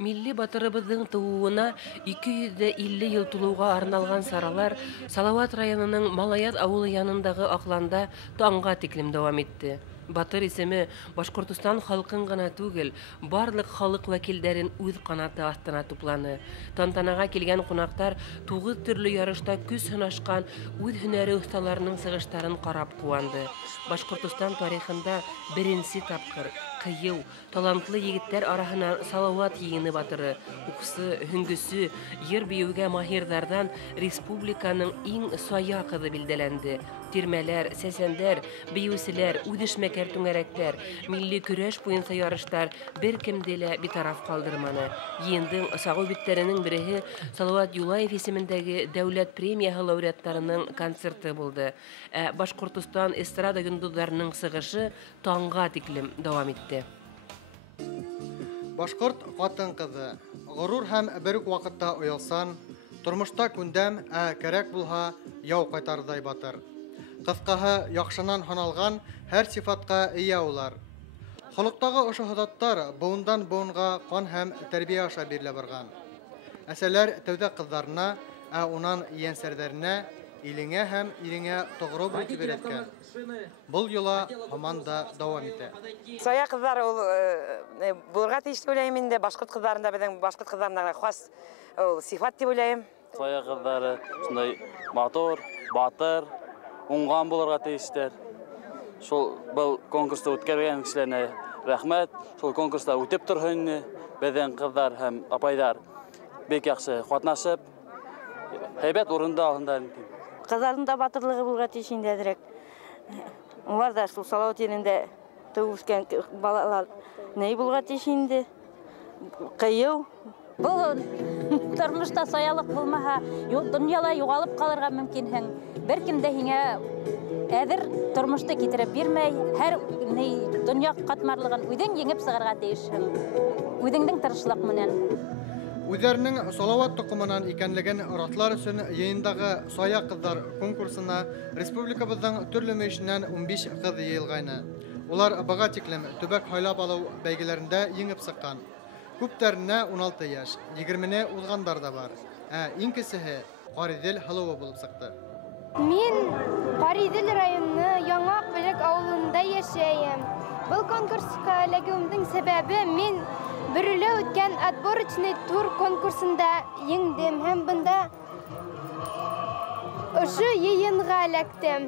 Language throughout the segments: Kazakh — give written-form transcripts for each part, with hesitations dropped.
Milli батырыбыздың тууына 250 ел тулууга арналган саралар Салауат районунун Малаят ауылы янындагы акланда таңга тиклим дawam etти. Батыр исеме Башкортостан халкын гына түгел, барлык халык вәкилләрен үз канаты астына тупланы. Тантанага килгән кунактар 9 төрле ярышта күз сынашкан үз һөнәре осталарының сыгыштарын карап куанды. Башкортостан тарихында беренче тапкыр кыйыу, талантлы егеттер арасына Салават егине батыры, уксы, хүнгүсү, ер биюгә маһирдардан республиканың иң сая кызы билдәләнде. Тирмәләр, сәсәндәр, биюселәр, үдешмәкәр түңәрәктәр, милли көрәш буенча ярыштар беркемдә лә битараф калдырманы. Ендың сагу битләренең береһе Салават Юлаев исемендәге дәүләт премияһы лауреаттарының концерты булды. Башкортостан эстрада йолдызларының сыгышы таңга тиклем дәвам итте. Башкорт хатын кызы, горур һәм бер үк вакытта оялсан, тормышта күндәм, кәрәк булһа, яу кайтардай батыр. Кыскаһы, яхшынан ханалган һәр сифатка ия улар. Халыктагы ошо хадаттар буындан буынга кан һәм тәрбия аша бирелә барган. Әсәләр тәүдә кызларына, унан ияnsәрдәренә, илеңә һәм иреңә тогры булып бирәткән. Бұл юла команда дәвам итә. Сая кызлар ул булырга тиеш дип уйлыйм инде. Башкорт кызларында безнең башкорт кызларына хас ул сифат дип уйлыйм. Сая кызлары шундай матур, батыр, уңган булырга тиештер. Шул бу конкурста үткәргән кешеләргә рәхмәт. Шул конкурста үтеп торһын безнең кызлар һәм апайлар бик яхшы катнашып, һәйбәт урында алганнар. Кызларның да батырлыгы булырга тиеш инде дирәк. Улар да шул Салават елендә туышкан балалар ней булырга тиеш инде. Кыйыу. Бұл тормышта саялык булмаһа, дөньяла югалып калырга мөмкинһең. Беркем дә һиңә әҙер тормышты китереп бирмәй, һәр дөнья катмарлыгын үҙең еңеп сыгарга тиешһең. Үҙеңнең тырышлык менән. Үзләренең Салават токымынан икәнлеген ратлар өчен йыйындагы Сая кызлар конкурсына республикабызның төрле мәйешеннән 15 кыз йыелгайны. Улар бага тиклем төбәк һайлап алу бәйгеләрендә еңеп сыккан. Күптәренә 16 яшь, 20-не узгандар да бар. Иң кесеһе Каридел Халова булып сыкты. Мин Каридел районы Яңа-Белек авылында яшәйм. Бұл конкурска эләгүемнең сәбәбе мин Бөрелә үткән отборочный тур конкурсында еңдем һәм бында ошо йыйынга эләктем.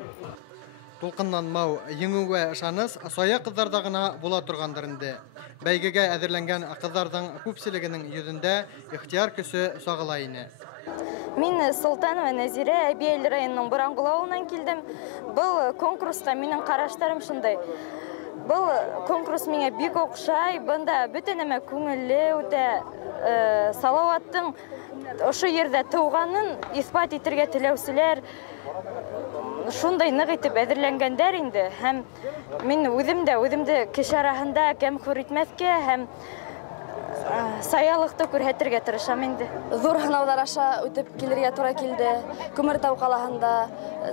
Тулкынланмау, еңүгә ышаныс Сая кызларда гына була торгандыр инде. Бәйгегә әзерләнгән кызларның күпселегенең йөзендә ихтияр көсе сагыла ине. Мин Солтанова Нәзирә Әбиәл районының Бурангул авылынан килдем. Бұл конкурста минең караштарым шундай. Бұл конкурс миңа бик оҡшай, бында бөтә нәмә күңелле үтә. Салауаттың ошо ердә тыуғанын исбат итергә теләүселәр шундай ныҡ итеп әҙерләнгәндәр инде. Һәм мин үҙемде кеше араһында кәмхүр итмәҫкә һәм саялыҡты күрһәтергә тырышам инде. Зур һынауҙар аша үтеп килергә тура килде. Күмертау ҡалаһында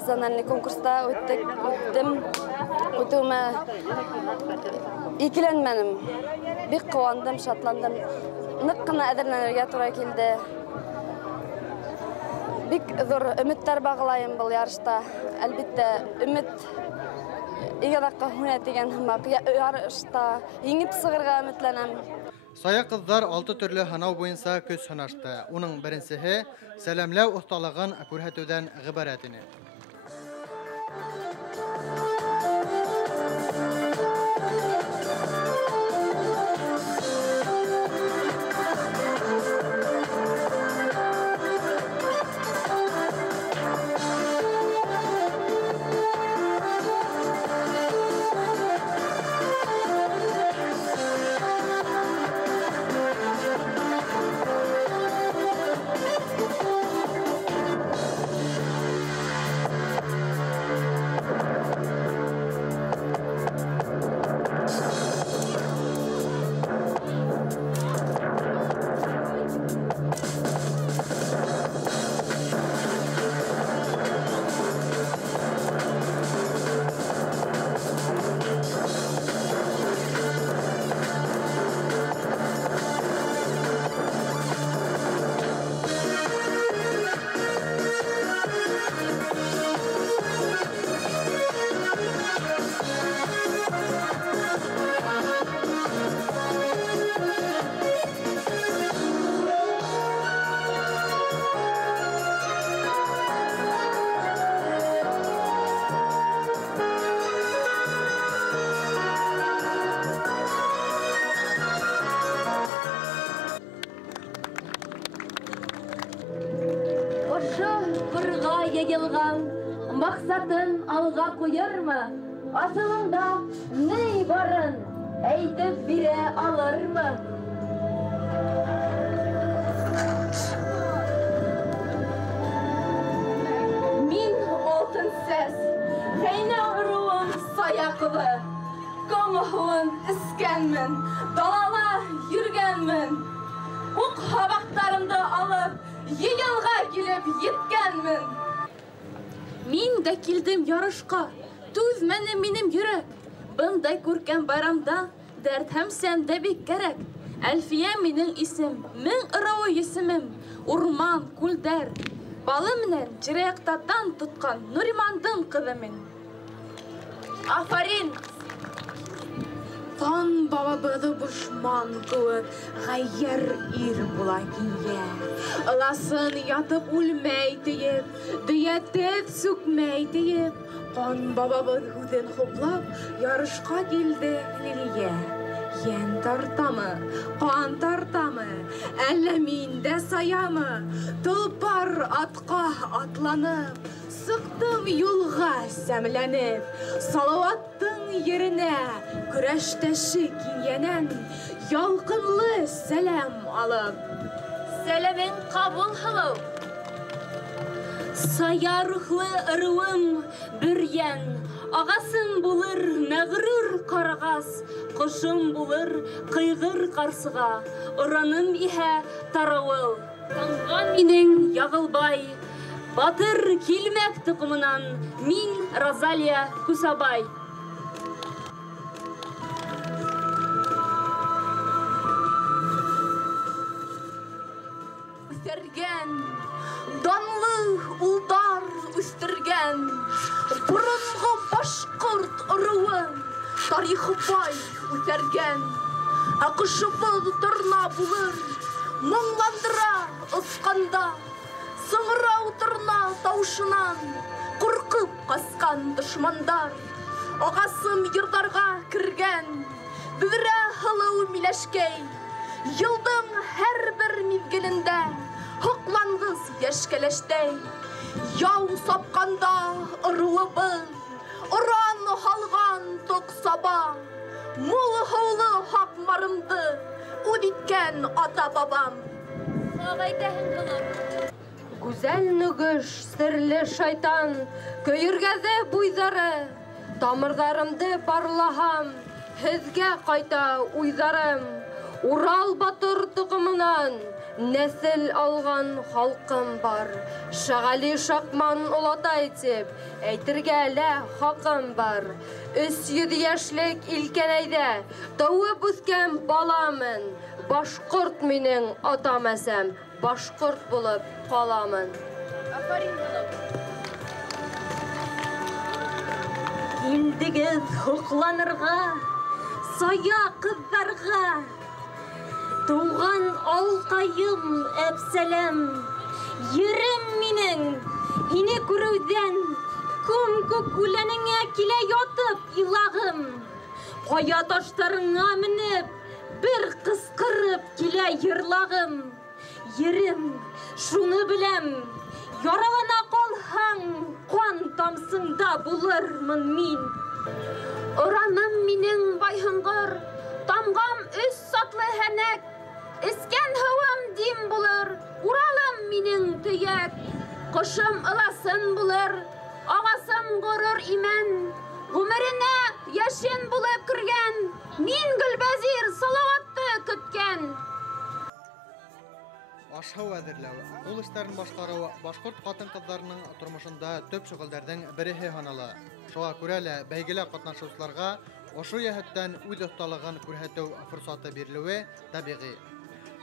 зональный конкурста үттем. Үтеүемә икеләнмәнем. Бик ҡыуандым, шатландым. Ныҡ ҡына әҙерләнергә тура килде. Бик ҙур өмөттәр бағылайым был ярышта. Әлбиттә, өмөт иң аҙаҡҡа һүнә тигән һымаҡ. Ярышта еңеп сығырға өмөтләнәм. Сая кызлар 6 төрле һынау буенча көс һынашты. Уның беренсеһе сәламләү осталыгын күрһәтүдән ғибарәт ине. йыйылған, мақсатын алға қойырмы? Асылында ней барын әйтіп бире алырмы? Мин алтын сәс, хәйнә ұруын саяқылы, көңіхуын іскәнмін, далала жүргәнмін. Уқ хабақтарымды алып, йыйылға келіп еткәнмін. Мин дә килдем ярышқа, түзмәне минем йөрәк. Бындай күркәм байрамда дәрт һәм сәндә бик кәрәк. Әлфия минең исем, мең ырауы есемем, урман, күлдәр. Балы менән җирәктән тоткан Нуримандың кызы мин. Афарин! Тан бабабыды бушман кылып, гайер ир була киңгә. Ыласын ятып үлмәй тиеп, дөятеп сүкмәй тиеп, кан бабабыз һүзен хуплап, ярышка килде Лилия. Йән тартамы, кан тартамы, әллә миндә саямы, толпар атка атланып, сыктым юлга сәмләнеп, Салаваттың еренә көрәштәше кинйәнән ялкынлы сәлам алып. Сәламен кабул һылыу. Сая рухлы ырыуым бөрьән, ағасын булыр мәғрур қарағас, құшым булыр қыйғыр қарсыға, ұраным иһә тарауыл. Таңған минең яғылбай, батыр килмәк тұқымынан мин Розалия Күсабай. Үстергән, данлы улдар үстергән, бұрынғы башқұрт ұрыуын, тарихы бай үтергән. Ақышыбыз тұрна бұлыр, мұңландыра ұсқанда, сыңырау тұрна таушынан, құрқып қасқан дұшмандар. Ағасым йырдарға кірген, бүре хылау миләшкей, йылдың һәр бір мезгілінде, Хықланғыз ешкелештей, яу сапқанда ұруы біз, ұран халған тұқ саба, мұлы хаулы хақмарымды үдіткен ата-бабам. Güzel нүгіш, сірлі шайтан, көйіргәзе буйзары, тамырдарымды парлахам, хізге қайта уйзарым, Урал батыр тұқымынан нәсіл алған халқым бар. Шағали шақман олатай теп, әйтірге әлі хақым бар. 300 яшьлек илкенәйдә тауып үскән баламын. Башқұрт менің атамасам, башқұрт болып қаламын. Килдігіз хуқланырға, сая қыздарға, туған алқайым әпсәләм, ерім менің, һине күрүдән, күм күк үләнеңә килә ятып илағым, қая таштарыңа менеп, бір қысқырып килә йырлағым, ерім, шуны біләм, яралана қалһаң, қан тамсыңда булырмын мин. Ораным минең байһыңғыр, тамғам үс сатлы һәнәк, Искән һыуым дим булыр, уралым минең төйәк. Ҡошом ыласын булыр, ағасым ғорур имән. Ғүмеренә йәшен булып кергән, мин Гөлбәзир Салауатты көткән. Ашһау әҙерләү, ҡул эштәрен башҡарыу башҡорт ҡатын-ҡыҙҙарының тормошонда төп шөғөлдәрҙең береһе һанала. Шуға күрә лә бәйгелә ҡатнашыусыларға ошо йәһәттән үҙ оҫталығын күрһәтеү форсаты бирелеүе табиғи.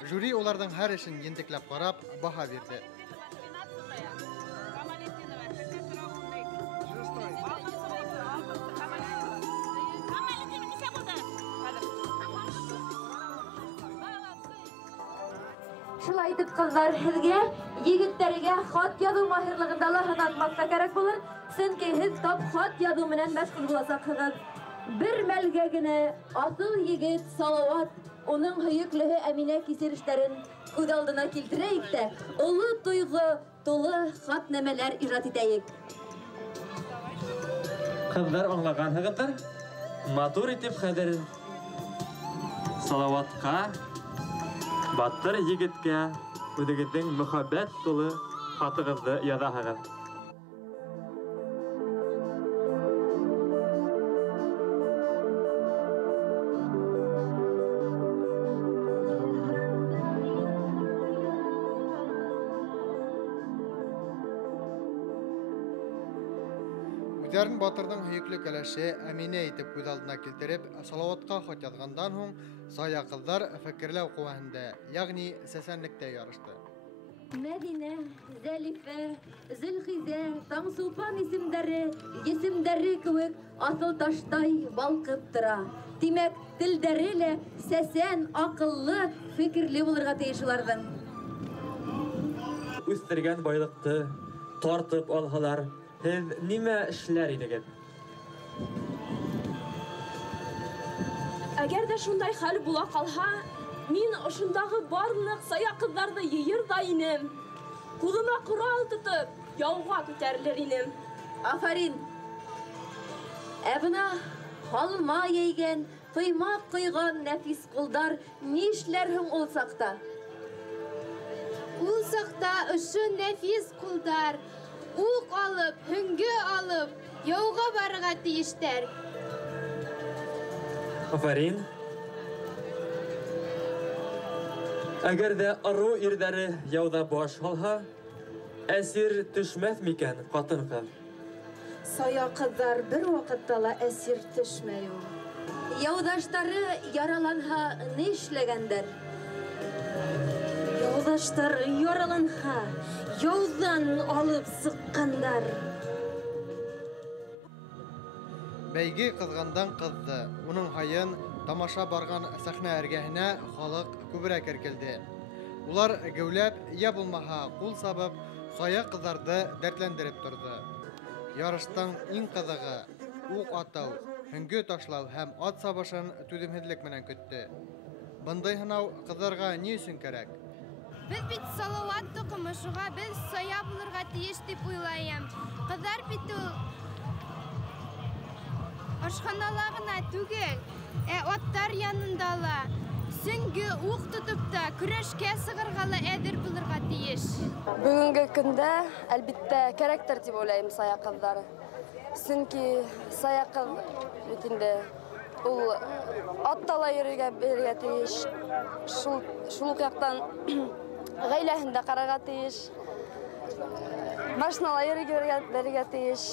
Жюри уларҙың һәр эшен ентекләп ҡарап, баһа бирҙе. Шулай итеп, ҡыҙҙар, һеҙгә, егеттәргә хат яҙыу маһирлығында ла һынатмаҫҡа кәрәк булыр, сөнки һеҙ тап хат яҙыу менән мәшғүл буласаҡһығыҙ. Бер мәлгә генә аҫыл егет Салауат уның һөйөклөһө Әминә кисерештәрен күҙ алдына килтерәйек тә, оло тойғо, толы хат нәмәләр иҗат итәйек. Кызлар аңлаганһығыҙҙыр, матур итеп хәҙер Салауатҡа, Батыр егеткә үҙегеҙҙең мөхәббәт тулы хатығыҙҙы яҙаһығыҙ. Үҙҙәрен Батырҙың һөйөклө кәләше Әминә итеп күҙ алдына килтереп, Салауатҡа хат яҙғандан һуң, сая ҡыҙҙар фекерләү ҡыуаһында, ягъни сәсәнлектә ярышты. Мәҙинә, Зәлифә, Зөлхизә, Таңсулпан исемдәре кеүек аҫыл таштай балҡып тора. Тимәк, телдәре лә сәсән, аҡыллы, фекерле булырға тейеш уларҙың. Үҫтергән байлыҡты тартып алһалар, һеҙ нимә эшләр идегеҙ? Әгәр дә шундай хәл була ҡалһа, мин ошондағы барлыҡ сая ҡыҙҙарҙы йыйыр да инем. Ҡулыма ҡорал тотоп, яуға күтәрелер инем. Афарин! Ә бына һалма йәйгән, ҡоймаҡ ҡойған нәфис ҡулдар ни эшләрһең ул саҡта? Ул саҡта ошо нәфис ҡулдар уҡ алып, һөңгө алып, яуға барырға тейештәр. Афарин, әгәр дә ырыу ирҙәре яуҙа баш һалһа, әсир төшмәҫ микән ҡатын-ҡыҙ? Сая ҡыҙҙар бер ваҡытта ла әсир төшмәй ул. Яуҙаштары яраланһа, ни эшләгәндәр? Яуҙаштар яраланһа, яуҙан алып сыҡҡандар. Бәйге ҡыҙғандан ҡыҙҙы, уның һайын тамаша барған сәхнә эргәһенә халыҡ күберәк эркелде. Улар геүләп, я булмаһа ҡул сабып, сая ҡыҙҙарҙы дәртләндереп торҙо. Ярыштың иң ҡыҙығы уҡ атау, һөңгө ташлау һәм ат сабышын түҙемһеҙлек менән көттө. Бындай һынау ҡыҙҙарға ни өсөн кәрәк? Беҙ бит Салауат тоҡомо, шуға беҙ сая булырға тейеш дип уйлайым. Ҡыҙҙар бит ул ашханала ғына түгел, аттар янында ла, сөңгө уҡ тотоп та, көрәшкә сығырға ла әҙер булырға тейеш. Бөгөнгө көндә, әлбиттә, кәрәктер дип уйлайым сая ҡыҙҙары. Сөнки сая ҡыҙ бит инде ул атта ла йөрөргә белергә тейеш. Шул уҡ яҡтан ғаиләһен дә ҡарарға тейеш. Машинала йөрөргә белергә тейеш.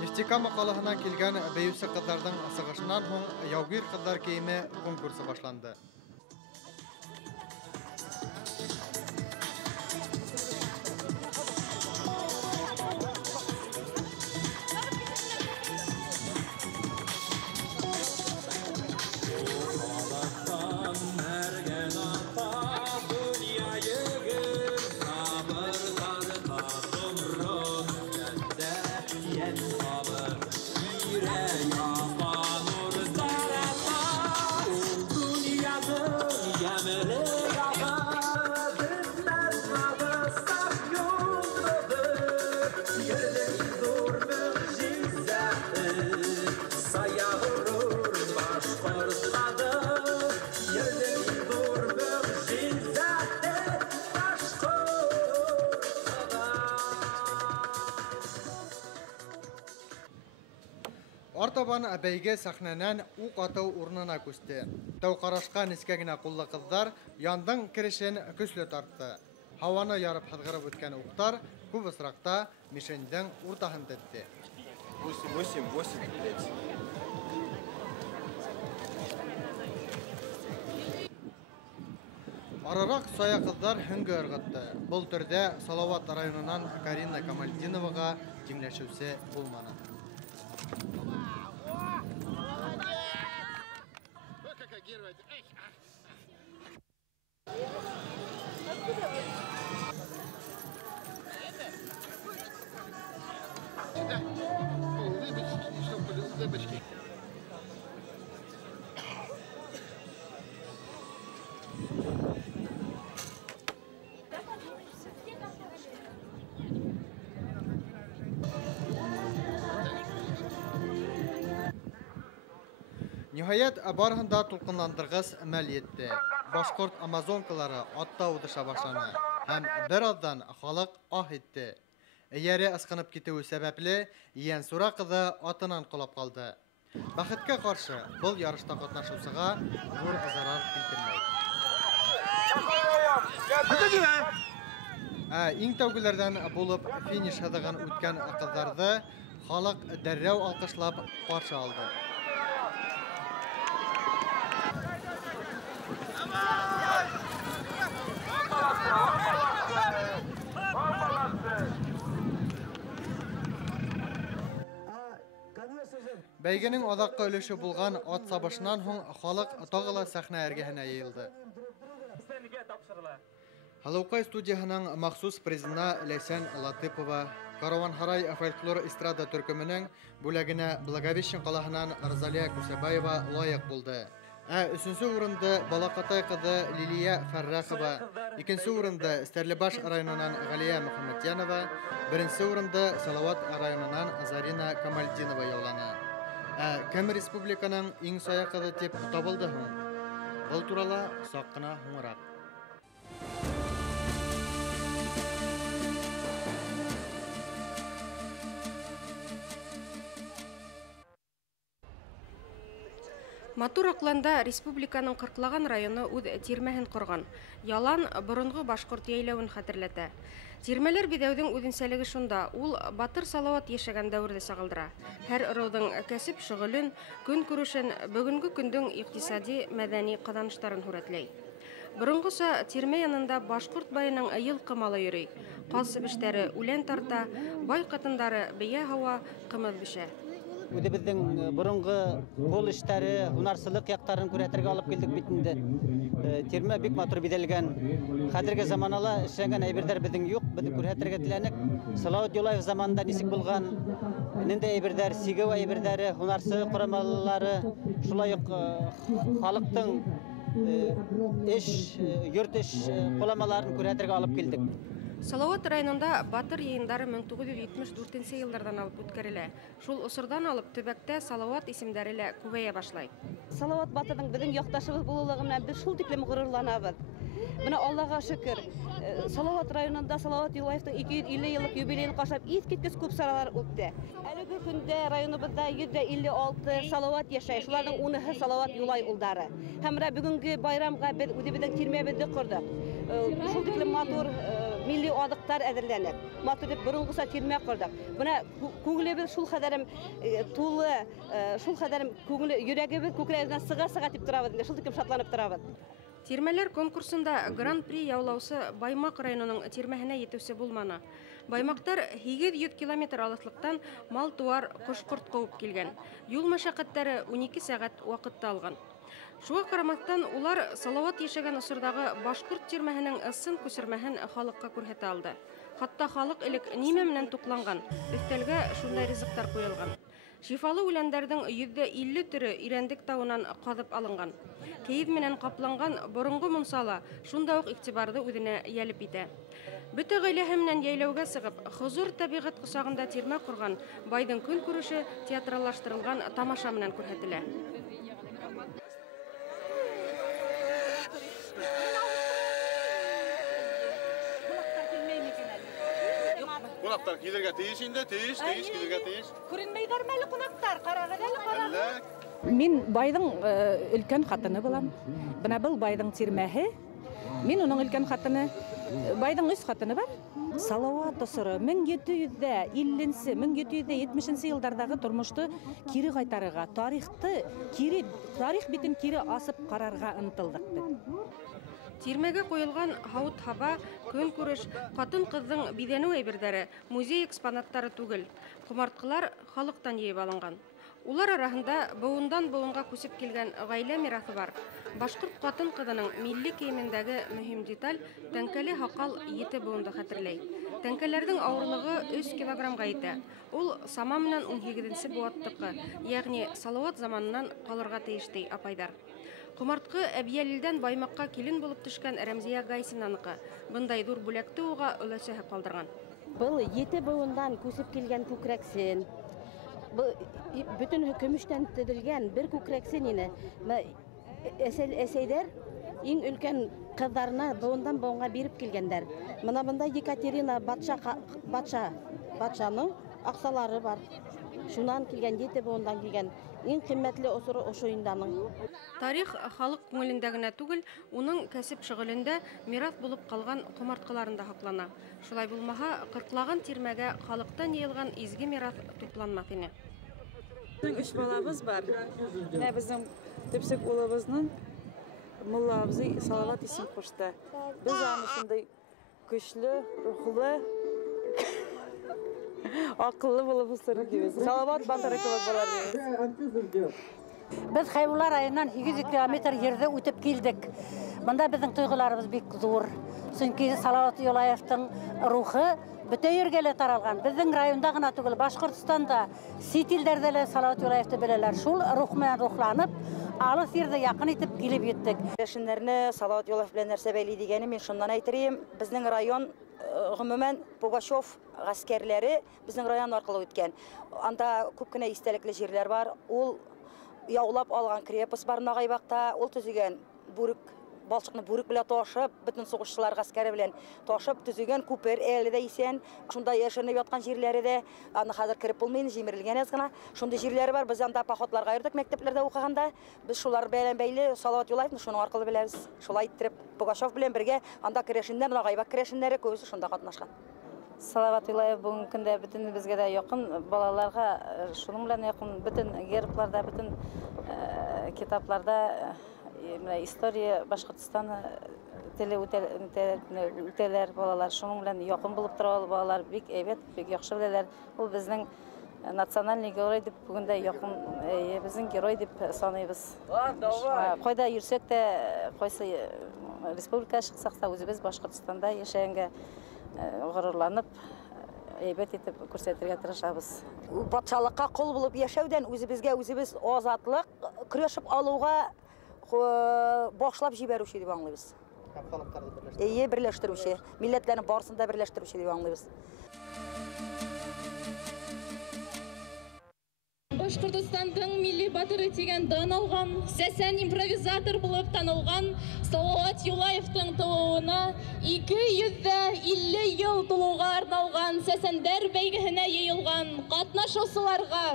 Нефтекама ҡалаһына килгән бейеүсе ҡыҙҙарҙың сығышынан һуң яугир ҡыҙҙар кейеме конкурсы башланды. Артабан бәйге сәхнәнән уҡ атыу урынына күсте. Тәү ҡарашҡа нескә генә ҡуллы ҡыҙҙар яндың керешен көслө тартты. Һауаны ярып һыҙғырып үткән уҡтар күп осраҡта мишендең уртаһын тетте. 8-8-8. Арарак сая кызлар хөнгө ыргытты. Бұл түрдә Салават районынан Карина Камалдиновага тиңләшүсе булманы. Ниһаят, барыһында тулкынландыргыс мәл етте. Башкорт амазонкалары атта удыша башланы һәм бер аздан халык ах итте. Эйәре ысқынып китеүе сәбәпле, иян сура кызы атынан кулап калды. Бәхеткә каршы, бұл ярышта катнашучыга зур зарар килтермәй. Иң тәүгеләрдән булып финиш һыдыгын үткән кызларны халык дәррәү алкышлап каршы алды. Бәйгенең адакка өлеше булган ат сабышынан һуң халык тагыла сәхнә эргәһенә йыелды. Халыкай студияһының махсус призына Ләйсән Латыпова, Караван-Һарай фольклор эстрада төркеменең бүләгенә Благовещен калаһынан Розалия Күсәбаева лайык булды. Өченче урында Балакатай кызы Лилия Фәррәхова, икенче урында Стәрлебаш районынан Галия Мөхәммәтьянова, беренче урында Салават районынан Зарина Камалдинова яулана. Кем республиканың иң сая кызы дип табылды һуң? Бұл турала сак кына һуңрак. Матур акланда республиканың кырклаган районы үз тирмәһен корган. Ялан борынгы башкорт яйләвен хәтерләтә. Тирмәләр бидәүдең үзенчәлеге шунда, ул Батыр Салават яшәгән дәвердә сагылдыра. Һәр ырыуның кәсеп шөгылен, көн күрешен, бүгенге көндең икътисади, мәдәни кызаныштарын хүрәтләй. Борынгыса тирмә янында башкорт байының йылкы малы йөри. Калсып эшләре үлән тарта, бай катындары бия һава, кымыз бешә. Үдебездең борынгы кол эшләре, һунарчылык яктарын күрәтергә алып килдек бит инде. Тирмә бик матур биделгән. Хәзерге заманала эшләгән әйберләр безнең юк, без күрәтергә теләнек. Салават Юлаев заманында нисек булган, инде әйберләр, сигәү әйберләре, һунарчы кораллары, шулай ук халыктың йорт эш коламаларын күрәтергә алып килдек. Салават районында Батыр йыйындары 1974 еллардан алып үткәрелә. Шул усырдан алып төбәктә Салават исемдәре лә күбәя башлай. Салават Батырның біздің якташыбыз булулыгы менән без шул тиклем горурланабыз. Менә Аллага шөкер, Салават районында Салават Юлаевның 250 еллык юбилейын кашлап искиткеч күп саралар үтте. Әлеге көндә районыбызда 156 Салават яшәй. Шуларның 10-ы Салават Юлай улдары. Һәм бүгенге байрамга без үзебезнең тирмәбезне курдык. Шул тиклем матур milli adıqlar ədirlənir. Maturiyyət burunğusa tirmə qırdıq. Buna көңілебіз шул қадарым тулы, шул қадарым йөрәгебез көкірәгінен сыға-сыға тип тұрабыз, шул тикем шатланып тұрабыз. Тирмәләр конкурсында Гран-при яулаусы Баймак районының тирмәһенә етүсе булманы. Баймактар 800 километр алыслыктан мал-туар, кош-корт куып килгән. Юл мәшәкатьләре 12 сәгать вакытта алган. Шуңа карамастан улар Салават яшәгән усырдагы башкорт тирмәһенең ысын күчермәһен халыкка күрһәтә алды. Хатта халык элек нимә менән тукланган, өстәлгә шундай ризыктар куелган. Шифалы үләндәрнең 150 төрө Ирәндек тауынан казып алынган. Киев менән капланган борынгы мунсала шунда ук игътибарды үзенә ялеп итә. Бөтә гаиләһе менән яйләүгә сыгып, хозур табигать кусагында тирмә курган байдың көн күреше театраллаштырылган тамаша менән күрһәтелә. Qonaqlar kelirga teyиш инде, teyиш kelirga teyиш. Күренмәйдәр мәле кунактар, карагыз әле, карагыз. Мин байдың өлкән хатыны булам. Бына был байдың тирмәһе. Мин уның өлкән хатыны. Байдың үз хатыны бар. Салават усыры 1750-нче, 1770-нче еллардагы тормышты кире кайтарырга, тарих битен кире асып карарга ынтылдык. Тирмәгә қойылған һавыт-һаба, көнкүреш, ҡатын-ҡыҙҙың биҙәнеү әйберҙәре, музей экспонаттары түгел. Ҡомартҡылар халыҡтан йыйып алынған. Улар араһында быуындан быуынға күсеп килгән ғаилә мираҫы бар. Башҡорт ҡатын-ҡыҙының милли кейемендәге мөһим деталь тәңкәле һаҡал 7 быуынды хәтерләй. Тәңкәләрҙең ауырлығы 3 килограмға етә. Ул сама менән 18-нсе быуаттыҡы, йәғни Салауат заманынан ҡалырға тейештей апайҙар. Ҡомартҡы Әбйәлилдән Баймаҡҡа килен булып төшкән Рәмзиә Гайсинаныҡы. Бындай ҙур бүләкте уға өләсәһе ҡалдырған. Был 7 быуындан күсеп килгән күкрәксен. Был бөтөн көмөштән төҙөлгән бер күкрәксен ине. Әсәйҙәр иң өлкән ҡыҙҙарына быуындан быуынға биреп килгәндәр. Мына бында Екатерина батшаның аҡсалары бар. Шунан килгән 7 быуындан килгән. Иң ҡиммәтле осоро ошо инданың. Тарих халыҡ күңелендә генә түгел, уның кәсеп шөғөлөндә мираҫ булып ҡалған ҡомартҡыларында һаҡлана. Шулай булмаһа, ҡырҡлаған тирмәгә халыҡтан йыйылған изге мираҫ тупланмаҫ ине. Біздің 3 балабыз бар. Біздің төпсек улыбызның Мулла абзый Салават исем ҡушты. Біз аны шундай көчлө, рухлы, ақыллы булып үҫтердек дибез. Салават батыры кеүек булар дибез. Без Хәйбулла районынан 800 километр ерҙе үтеп килдек. Бында безнең тойғыларыбыз бик ҙур. Сөнки Салават Юлаевтың рухы бөтә ергә лә таралған. Безнең районда ғына түгел, Башҡортостанда, сит илдәрҙә лә Салават Юлаевты беләләр. Шул рух менән рухланып, алыҫ ерҙе яҡын итеп килеп еттек. Керәшеннәрне Салават Юлаев белән нәрсә бәйле дигәне мин шундан әйтерем. Безнең район гомумән Пугачев гаскәрләре безнең район арҡылы үткән. Анда күп кенә истәлекле җирләр бар. Ул яулап алған крепость бар Нағайбаҡта. Ул төзөгән балшыҡны бүрек белән ташып, бөтөн сугышчылар гаскәре белән ташып төзөгән күпер әле дә исән. Шунда яшеренеп ятҡан җирләре дә, аны хәҙер кереп булмый, җимерелгән әз генә. Шундай җирләре бар. Без анда походларға йөрдөк мәктәпләрдә укығанда. Без шулар белән бәйле Салават Юлаевны шуның арҡылы беләбез. Шулай иттереп Пугачев белән бергә анда керәшеннәр, Нағайбаҡ керәшеннәре күбесе шунда ҡатнашҡан. Салават Юлаев бүгенге көндә бөтен безгә дә яҡын, балаларға шуның белән яҡын, бөтен гербларда, бөтен китапларда история Башҡортостан теле үтәләр балалар. Шуның белән яҡын булып тора балалар, бик әйбәт, бик яҡшы беләләр. Ул безнең национальный герой дип бүгендә яҡын, безнең герой дип саныйбыз. Ҡайҙа йөрсәк тә, ҡайсы республикаға сыҡсаҡ та, үзебез Башҡортостанда йәшәгәнгә ғорурланып, әйбәт итеп күрсәтергә тырышабыз. Батшалыҡҡа ҡол булып йәшәүҙән үзебеҙгә үзебез азатлыҡ көрәшеп алыуға башлап җибәрүче дип аңлайбыз. Берләштерүче, милләтләрне барысында берләштерүче дип аңлайбыз. Башҡортостандың милли батыры тигән дан алған, сәсән импровизатор булып танылған Салауат Юлаевтың тыуыуына 250 йыл тулуға арналған сәсәндәр бәйгеһенә йыйылған ҡатнашыусыларға,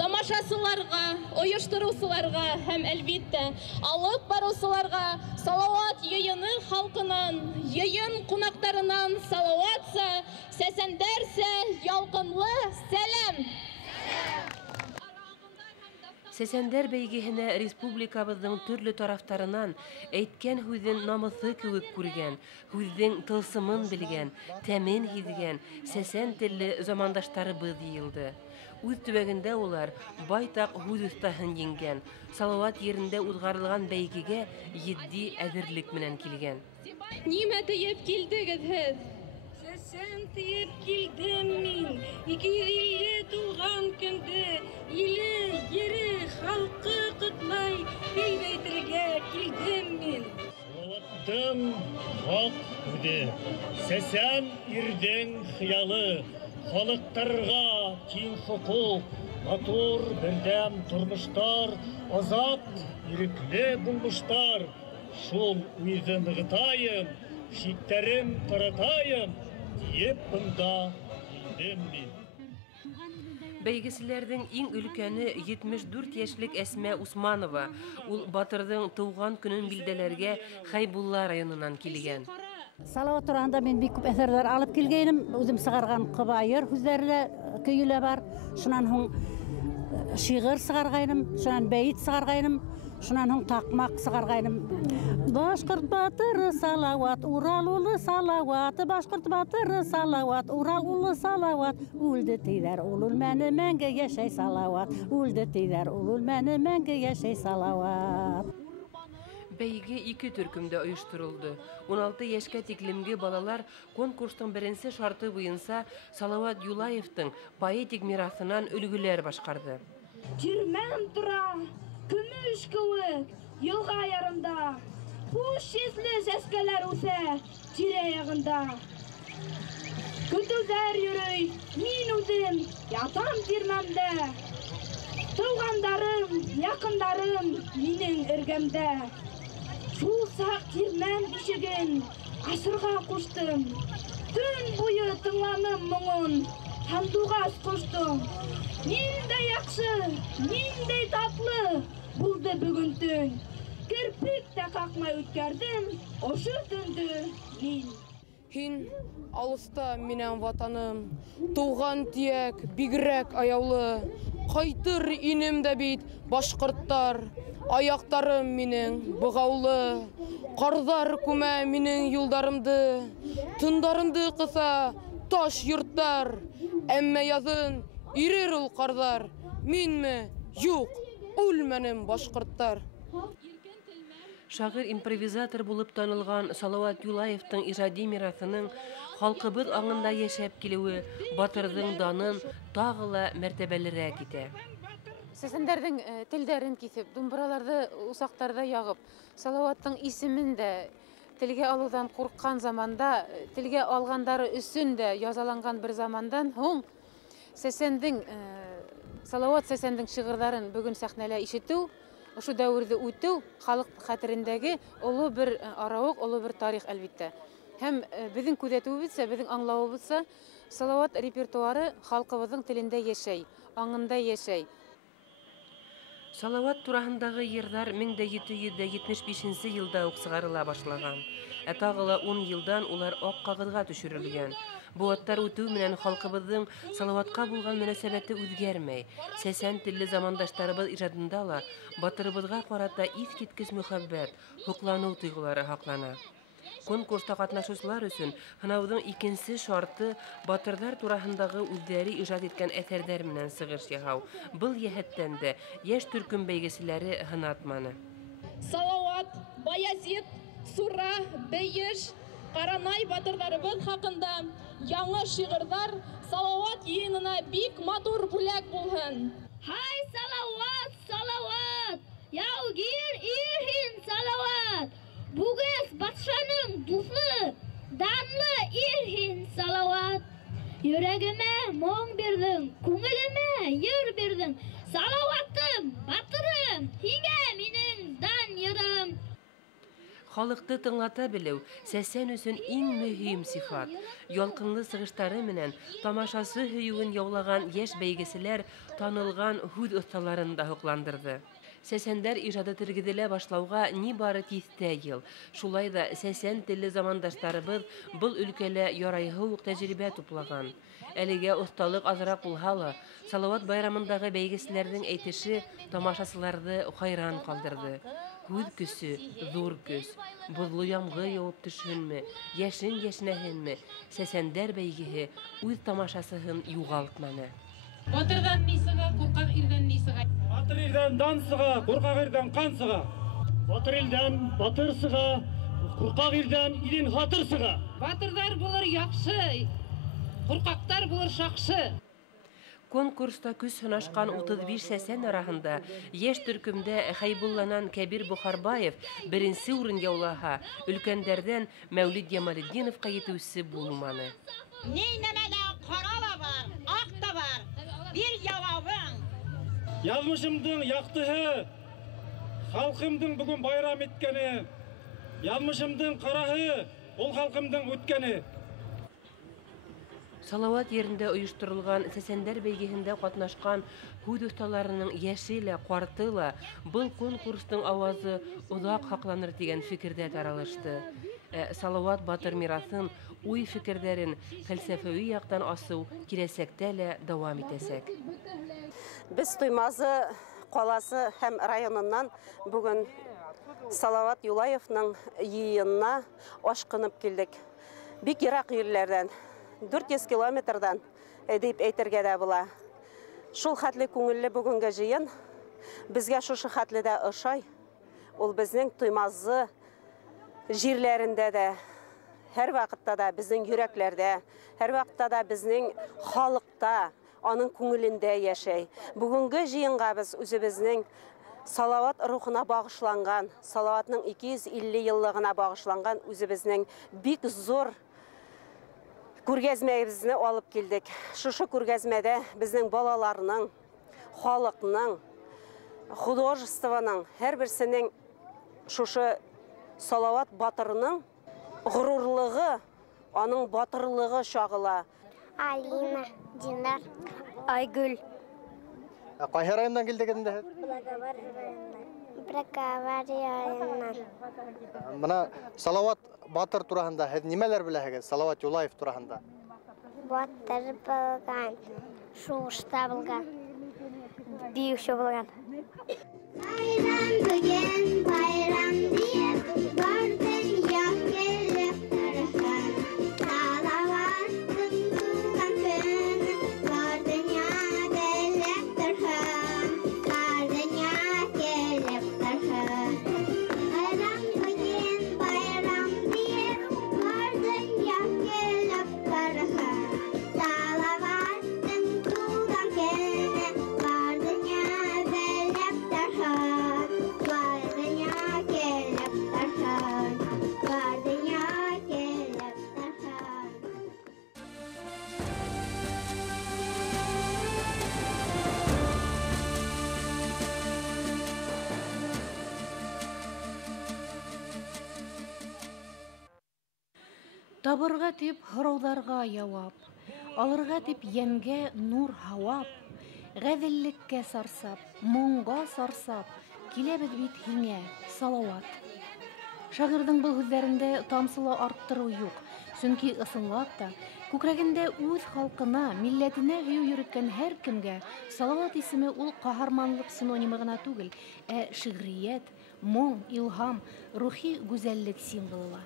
тамашасыларға, ойоштороусыларға һәм әлбиттә алып барыусыларға Салауат йыйыны халҡынан, йыйын ҡунаҡтарынан Салауатса, сәсәндәрсә ялҡынлы сәләм! Сәсәндәр бәйгеһенә республикабыҙҙың төрлө тарафтарынан әйткән һүҙен намыҫы кеүек күргән, һүҙҙең тылсымын белгән, тәмен һиҙгән, сәсән телле замандаштарыбыҙ йыйылды. Үҙ төбәгендә улар байтаҡ һүҙ оҫтаһын еңгән, Салауат ерендә уҙғарылған бәйгегә етди әҙерлек менән килгән. Нимә тейеп килдегеҙ һеҙ? Сәсән тейеп килдем мин, 250 тулған көндө, иле, ере, халҡы ҡотлай, һөйҙ әйтергә килдем мин. Салауаттың хаҡ һүҙе, сәсән ирҙең хыялы, халыҡтарға тиң хоҡуҡ, матур, берҙәм тормоштар, азат, ирекле булмыштар. Шул уйҙы нығытайым, шиттәрем таратайым, тиеп бында килдем мин. Бәйгеселәрҙең иң өлкәне 74 йәшлек Әсмә Усманова. Ул батырҙың тыуған көнөн билдәләргә Хәйбулла районынан килгән. Салауат тураһында мин бик күп әҫәрҙәр алып килгәйнем. Үҙем сығарған ҡыбайыр һүҙҙәре көйөлә бар. Шунан һуң шиғыр сығарғайным, шунан бәйет сығарғайным. Шунан һуң таҡмаҡ сығарғайным. Башҡорт батыры Салауат, Урал улы Салауат, Башҡорт батыры Салауат, Урал улы Салауат, үлде тиҙәр, ул үлмәне, мәңге йәшәй Салауат, үлде тиҙәр, ул үлмәне, мәңге йәшәй Салауат. Бәйге 2 төркөмдә оештырылды. 16 яшькә тиклемге балалар конкурстың беренсе шарты буенса Салауат Юлаевтың поэтик мираҫынан өлгөләр башҡарҙы. Тирмән тора, көмөш кеүек, йылға ярында. Хуш еҫле сәскәләр үҫә тирә-яғында. Көтөүҙәр йөрөй, мин үҙем ятам тирмәмдә. Тыуғандарым, яҡындарым минең эргәмдә. Шул саҡ тирмән ишеген асырға ҡуштым. Төн буйы тыңланым моңон, һандуғас ҡоштом. Ниндәй яҡшы, ниндәй татлы булды бөгөн төн. Керпек тә ҡаҡмай үткәрҙем ошо төндө мин. Һин алыста минән ватаным, тыуған тиәк бигерәк аяулы. Ҡайтыр инем дә бит башҡорттар, аяҡтарым минең бығаулы. Ҡарҙар күмә минең юлдарымды, тындарымды ҡыҫа таш йорттар. Әммә яҙын ирер ул ҡарҙар, минме? Юҡ, үлмәнем башҡорттар. Шағир-импровизатор булып танылған Салауат Юлаевтың ижади мираҫының халҡыбыҙ аңында йәшәп килеүе батырҙың данын тағы ла мәртәбәлерәк итә. Сәсәндәрҙең телдәрен киҫеп, думбыраларҙы усаҡтарҙа яғып, Салауаттың исемен дә телгә алыуҙан ҡурҡҡан заманда, телгә алғандары өсөн дә язаланған бер замандан һуң Салауат Сәсәндең шиғырҙарын бөгөн сәхнәлә ишетеү, ошо дәүерҙе үтеү халыҡ хәтерендәге оло бер арауыҡ, оло бер тарих әлбиттә. Һәм беҙҙең күҙәтеүебеҙсә, беҙҙең аңлауыбыҙса, Салауат репертуары халҡыбыҙҙың телендә йәшәй, аңында йәшәй. Салауат тураһындағы йырҙар 1775 йылда уҡ сығарыла башлаған. Тағы ла 10 йылдан улар аҡ ҡағыҙға төшөрөлгән. Быуаттар үтеү менән халҡыбыҙҙың Салауатҡа булған мөнәсәбәте үҙгәрмәй. Сәсән телле замандаштарыбыҙ ижадында ла батырыбыҙға ҡарата иҫ киткес мөхәббәт, һоҡланыу тойғолары һаҡлана. Конкурста ҡатнашыусылар өсөн һынауҙың икенсе шарты батырҙар тураһындағы үҙҙәре ижад иткән әҫәрҙәр менән сығыш яһау. Был йәһәттән дә йәш төркөм бәйгеселәре һынатманы. Салауат, Баязит, Сура, Бейеш, Ҡаранай батырҙарыбыҙ хаҡында яңы шиғырҙар Салауат йыйынына бик матур бүләк булһын. Һай Салауат, Салауат, яугир ирһин Салауат, бүгәс батшаның дуҫы, данлы ирһин Салауат. Йөрәгемә моң бирҙең, күңелемә йыр бирҙең, Салауатым, батырым, һиңә минең дан йырым. Халыҡты тыңлата белеү Сәсән өсөн иң мөһим сифат. Ялҡынлы сығыштары менән тамашасы һөйөүен яулаған йәш бәйгеселәр танылған һүҙ оҫталарын да һоҡландырҙы. Сәсәндәр ижады тергеҙелә башлауға ни бары тиҫтә йыл. Шулай да Сәсән телле замандаштарыбыҙ был өлкәлә ярайһы уҡ тәжрибә туплаған. Әлегә оҫталыҡ аҙыраҡ булһа ла, Салауат байрамындағы бәйгеселәрҙең әйтеше тамашасыларҙы хайран ҡалдырҙы. Һүҙ көсө, ҙур көс. Боҙло ямғы яуып төшһөнмө, йәшен йәшнәһенме, Сәсәндәр бәйгеһе үҙ тамашасыһын юғалтманы. Батырҙан ни сыға, ҡурҡаҡ ирҙән ни сыға? Батыр ирҙән дан сыға, ҡурҡаҡ ирҙән ҡан сыға. Батыр ирҙән батыр сыға, ҡурҡаҡ ирҙән илен һатыр сыға. Батырҙар булыр яҡшы, ҡурҡаҡтар булыр шаҡшы. Конкурста көс һынашҡан 35 Сәсән араһында йәш төркөмдә Хәйбулланан Кәбир Бохарбаев беренсе урын яулаһа, өлкәндәрҙән Мәүлид Ямалетдиновҡа етеүсе булманы. Ни нәмәлә ҡара ла бар, аҡ та бар, бир яуабың. Яҙмышымдың яҡтыһы, халҡымдың бөгөн байрам иткәне, яҙмышымдың ҡараһы, ул халҡымдың үткәне. Салауат ерендә ойошторолған Сәсәндәр бәйгеһендә ҡатнашҡан һүҙ оҫталарының йәше лә, ҡарты ла был конкурстың ауазы оҙаҡ һаҡланыр тигән фекерҙә таралышты. Салауат батыр мираҫын, уй фекерҙәрен фәлсәфәүи яҡтан асыу киләсәктә лә дауам итәсәк. Без туймазы қаласы һәм районынан бүгін Салават Юлаевның йыйынына ашқынып келдік. Бик ерақ ерлерден, 400 километрдан деп әйтергә дә була. Шул хәтле күңелле бүгенге жыйын безгә шушы хәтле дә ошай. Ул безнең туймазы җирләрендә дә, һәр вакытта да безнең йөрәкләрдә, һәр вакытта да безнең халыкта, аның күңелендә яшәй. Бүгенге жыйынга без үзебезнең Салават рухына багышланган, Салаватның 250 еллыгына багышланган үзебезнең бик зур күргәзмәбезне алып килдек. Шушы күргәзмәдә безнең балаларның, халыкның, художествоның һәрберсенең шушы Салават батырының горурлыгы, аның батырлыгы чагыла. Алина, Динар, Айгүл. Кайсы райондан килдек инде? Бракавар районынан. Мына Салават батыр турасында һез нимәләр беләһегез? Салават Юлаев турасында. Батыр булган, сугышта булган, биюче булган. Bayram bugün bayram diye vardın yakılıp tarafan. Salavatın tuğan günü vardın yakılıp tarafan. Vardın yakılıp tarafan. Bayram bugün bayram diye vardın yakılıp tarafan. Salavatın tuğan günü vardın yakılıp tarafan. Vardın yakılıp tarafan. Vardın yakılıp tarafan. Табырға тип һорауҙарға яуап, алырға тип йәнгә нур һауап, ғәҙеллеккә сарсап, моңға сарсап, киләбеҙ бит һиңә, Салауат. Шағирҙың был һүҙҙәрендә тамсылы арттырыу юҡ, сөнки ысынлап та күкрәгендә үҙ халҡына, милләтенә һөйөү йөрөткән һәр кемгә Салауат исеме ул ҡаһарманлык синонимы ғына түгел, ә шиғриәт, моң, илһам, рухи гүзәллек символы ла.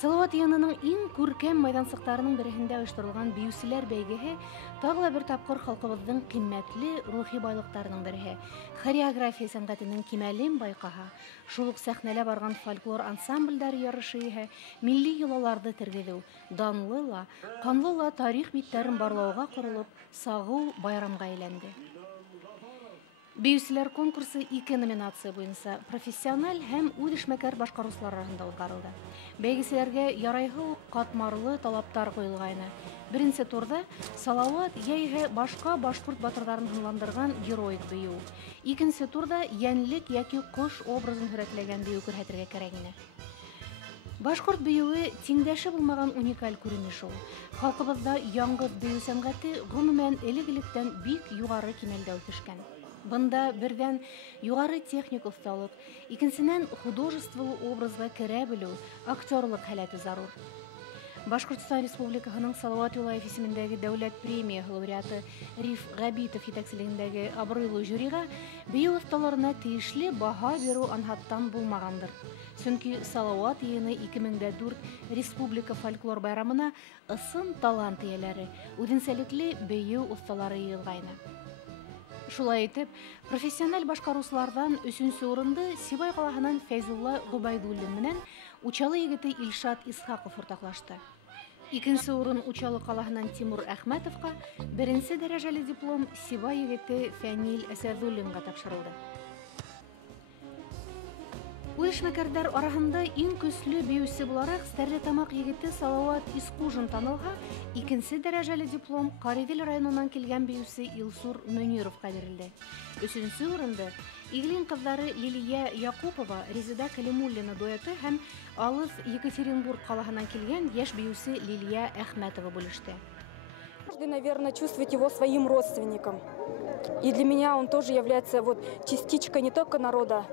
Салават йыйынының иң күркәм майҙансыҡтарының береһендә ойошторолған биеүселәр бәйгеһе тағы ла бер тапҡыр халҡыбыҙҙың ҡиммәтле рухи байлыҡтарының береһе. Хореография сәнғәтенең кимәлен байҡаһа, шул уҡ сәхнәлә барған фольклор ансамбльдәр ярышы иһә милли йолаларҙы тергеҙеү, данлы ла, ҡанлы ла тарих биттәрен барлауға ҡоролоп, сағыу байрамға әйләнде. Биеүселәр конкурсы 2 номинация буйынса профессиональ һәм үҙ эшмәкәр башҡарыусылар араһында уҙғарылды. Бәйгеселәргә ярайһы уҡ ҡатмарлы талаптар ҡуйылғайны. Беренсе турҙа Салауат йәйһе башҡа башҡорт батырҙарын һынландырған героик бейеү. Икенсе турҙа йәнлек йәки ҡош образын һүрәтләгән бейеү күрһәтергә кәрәк ине. Башҡорт бейеүе тиңдәше булмаған уникаль күренеш ул. Халҡыбыҙҙа яңғыҙ бейеү сәнғәте ғөмүмән элек-электән бик юғары кимәлдә үҫешкән. Бында берҙән юғары техник оҫталыҡ, икенсенән художестволы образға керә белеү, актерлыҡ һәләте зарур. Башҡортостан Республикаһының Салауат Юлаев исемендәге дәүләт премияһы лауреаты Риф Ғәбитов етәкселегендәге абруйлы жюриға бейеү оҫталарына тейешле баһа биреү анһаттан булмағандыр. Сөнки Салауат йыйыны 2004 Республика фольклор байрамына ысын талант эйәләре, үҙенсәлекле бейеү оҫталары йыйылғайны. Шулай итеп, профессиональ башҡарыусыларҙан 3-нче урынды Сибай ҡалаһынан Фәйзулла Ғөбайҙуллин менән Учалы егете Илшат Исхаҡов уртаҡлашты. 2-нче урын Учалы ҡалаһынан Тимур Әхмәтовҡа, 1-нче дәрәжәле диплом Сибай егете Фәнил Әсәҙуллинға тапшырылды. Үҙ эшмәкәрҙәр араһында иң көслө бейеүсе булараҡ Стәрлетамаҡ егете Салауат Искужин танылһа, 2-нче дәрәжәле диплом Ҡариҙел районынан килгән бейеүсе Илсур Мөнировҡа бирелде. 3-нче урынды Иглин ҡыҙҙары Лилия Яҡупова, Резеда Калимуллина дуэты һәм алыҫ Екатеринбург ҡалаһынан килгән йәш бейеүсе Лилия Әхмәтова бүлеште. Каждый, наверное, чувствует его своим родственником. И для меня он тоже является частичкой не только народа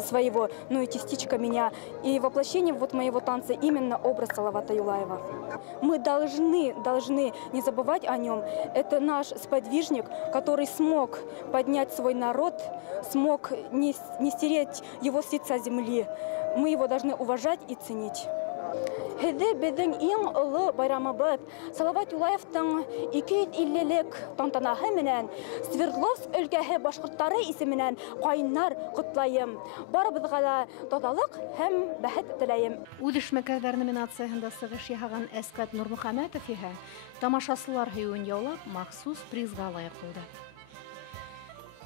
своего, но и частичка меня. И воплощение вот моего танца именно образ Салавата Юлаева. Мы должны не забывать о нем. Это наш сподвижник, который смог поднять свой народ, смог не стереть его с лица земли. Мы его должны уважать и ценить. Хеде беден иң олы байрамыбыз Салават Юлаевтың 250-лек тантанаһы менән Свердловск өлкәһе башкортлары исеменән кайнар котлайым. Барыбызга да тазалык һәм бәхет теләйем. Үз эшмәкәрләр номинациясендә сыгыш яһаган Әскәт Нурмөхәмәтов иһә тамашасылар һөюен яулап махсус призга лаек булды.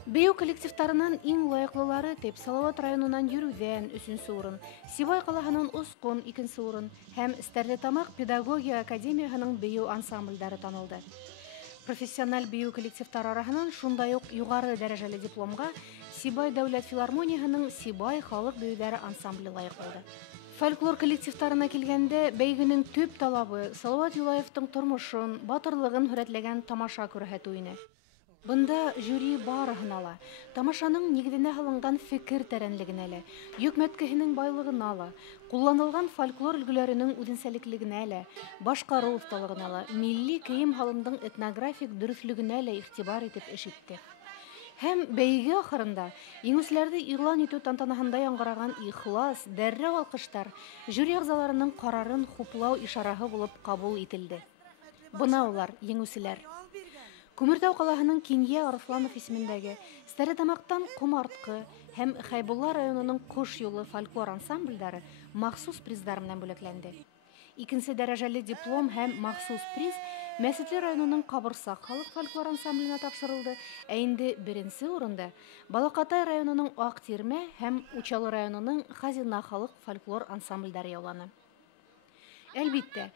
Бейу коллективтарынан иң лайыклылары тип Салават районынан йөрүдән 3нче урын, Сибай калаһының Оскон 2нче урын һәм Стәрлетамак педагогия академиясының бейу ансамбльдәре танылды. Профессиональ бейу коллективтары арасынан шундай ук югары дәрәҗәле дипломга Сибай дәүләт филармониясының Сибай халык бейүләре ансамбле лаек булды. Фольклор коллективтарына килгәндә бәйгенең төп талабы Салават Юлаевтың тормышын, батырлыгын хүрәтләгән тамаша күрһәтү иде. Бында жюри барыһын ала, тамашаның нигеҙенә һалынган фекер тәрәнлегенә лә, йөкмәткеһенең байлығына ла, кулланылған фольклор өлгөләренең үҙенсәлеклегенә лә, башҡарыу оҫталығына ла, милли кейем һалымдың этнографик дөрөҫлөгөнә лә иғтибар итеп эш итте. Һәм бәйге ахырында еңүселәрҙе иғлан итеү тантанаһында яңғыраған ихлас, дәррәү алҡыштар жюри ағзаларының ҡарарын хуплау ишараһы булып ҡабул ителде. Бына улар еңүселәр. Күмертау ҡалаһының Кинйә Арыҫланов исемендәге Стәрлетамаҡтан Ҡомартҡы һәм Хәйбулла районының Ҡош юлы фольклор ансамбльдәре махсус приздар менән бүләкләнде. 2нче дәрәҗәле диплом һәм махсус приз Мәсетле районының Ҡабырсаҡ халыҡ фольклор ансамбленә тапшырылды, ә инде 1нче урында Балаҡатай районының Аҡ Тирмә һәм Учалы районының Хазина халыҡ фольклор ансамбльдәре яуланы. Әлбиттә,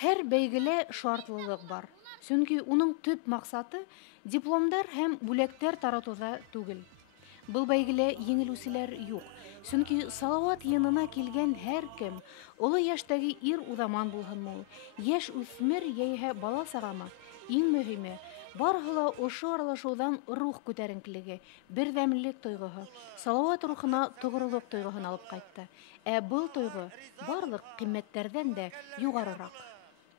һәр бәйгелә шартлылыҡ бар. Сөнки уның төп маҡсаты дипломдар һәм бүләктәр таратыуҙа түгел. Был бәйгелә еңелүселәр юҡ. Сөнки Салауат йынына килгән һәр кем, оло йәштәге ир уҙаман булһынмы ул, йәш үҫмер йәиһә бала сағамы, иң мөһиме, барыһы ла ошо аралашыуҙан рух күтәренкелеге, берҙәмлек тойғоһо, Салауат рухына тоғролоҡ тойғоһон алып ҡайтты. Ә был тойғо барлыҡ ҡиммәттәрҙән дә юғарыраҡ.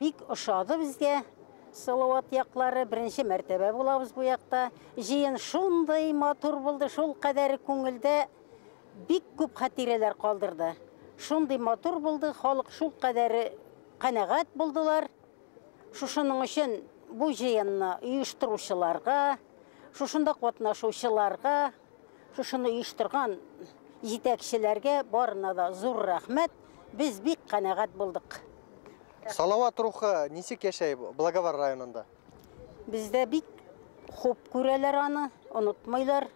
Бик ошады безгә. Салауат яҡлары беренче мәртәбә булабыз бу яҡта. Жыйын шундай матур булды, шул ҡәҙәре күңелдә бик күп хәтирәләр ҡалдырҙы. Шундай матур булды, халыҡ шул ҡәҙәре ҡәнәғәт булдылар. Шушының өсөн бу жыйынны ойоштороусыларға, шушында ҡатнашыусыларға, шушыны ойоштырған етәкселәргә барына да зур рәхмәт. Без бик ҡәнәғәт булдыҡ. Салауат рухы нисек йәшәй Благовар районында? Бездә бик хуп күрәләр аны, онотмайлар,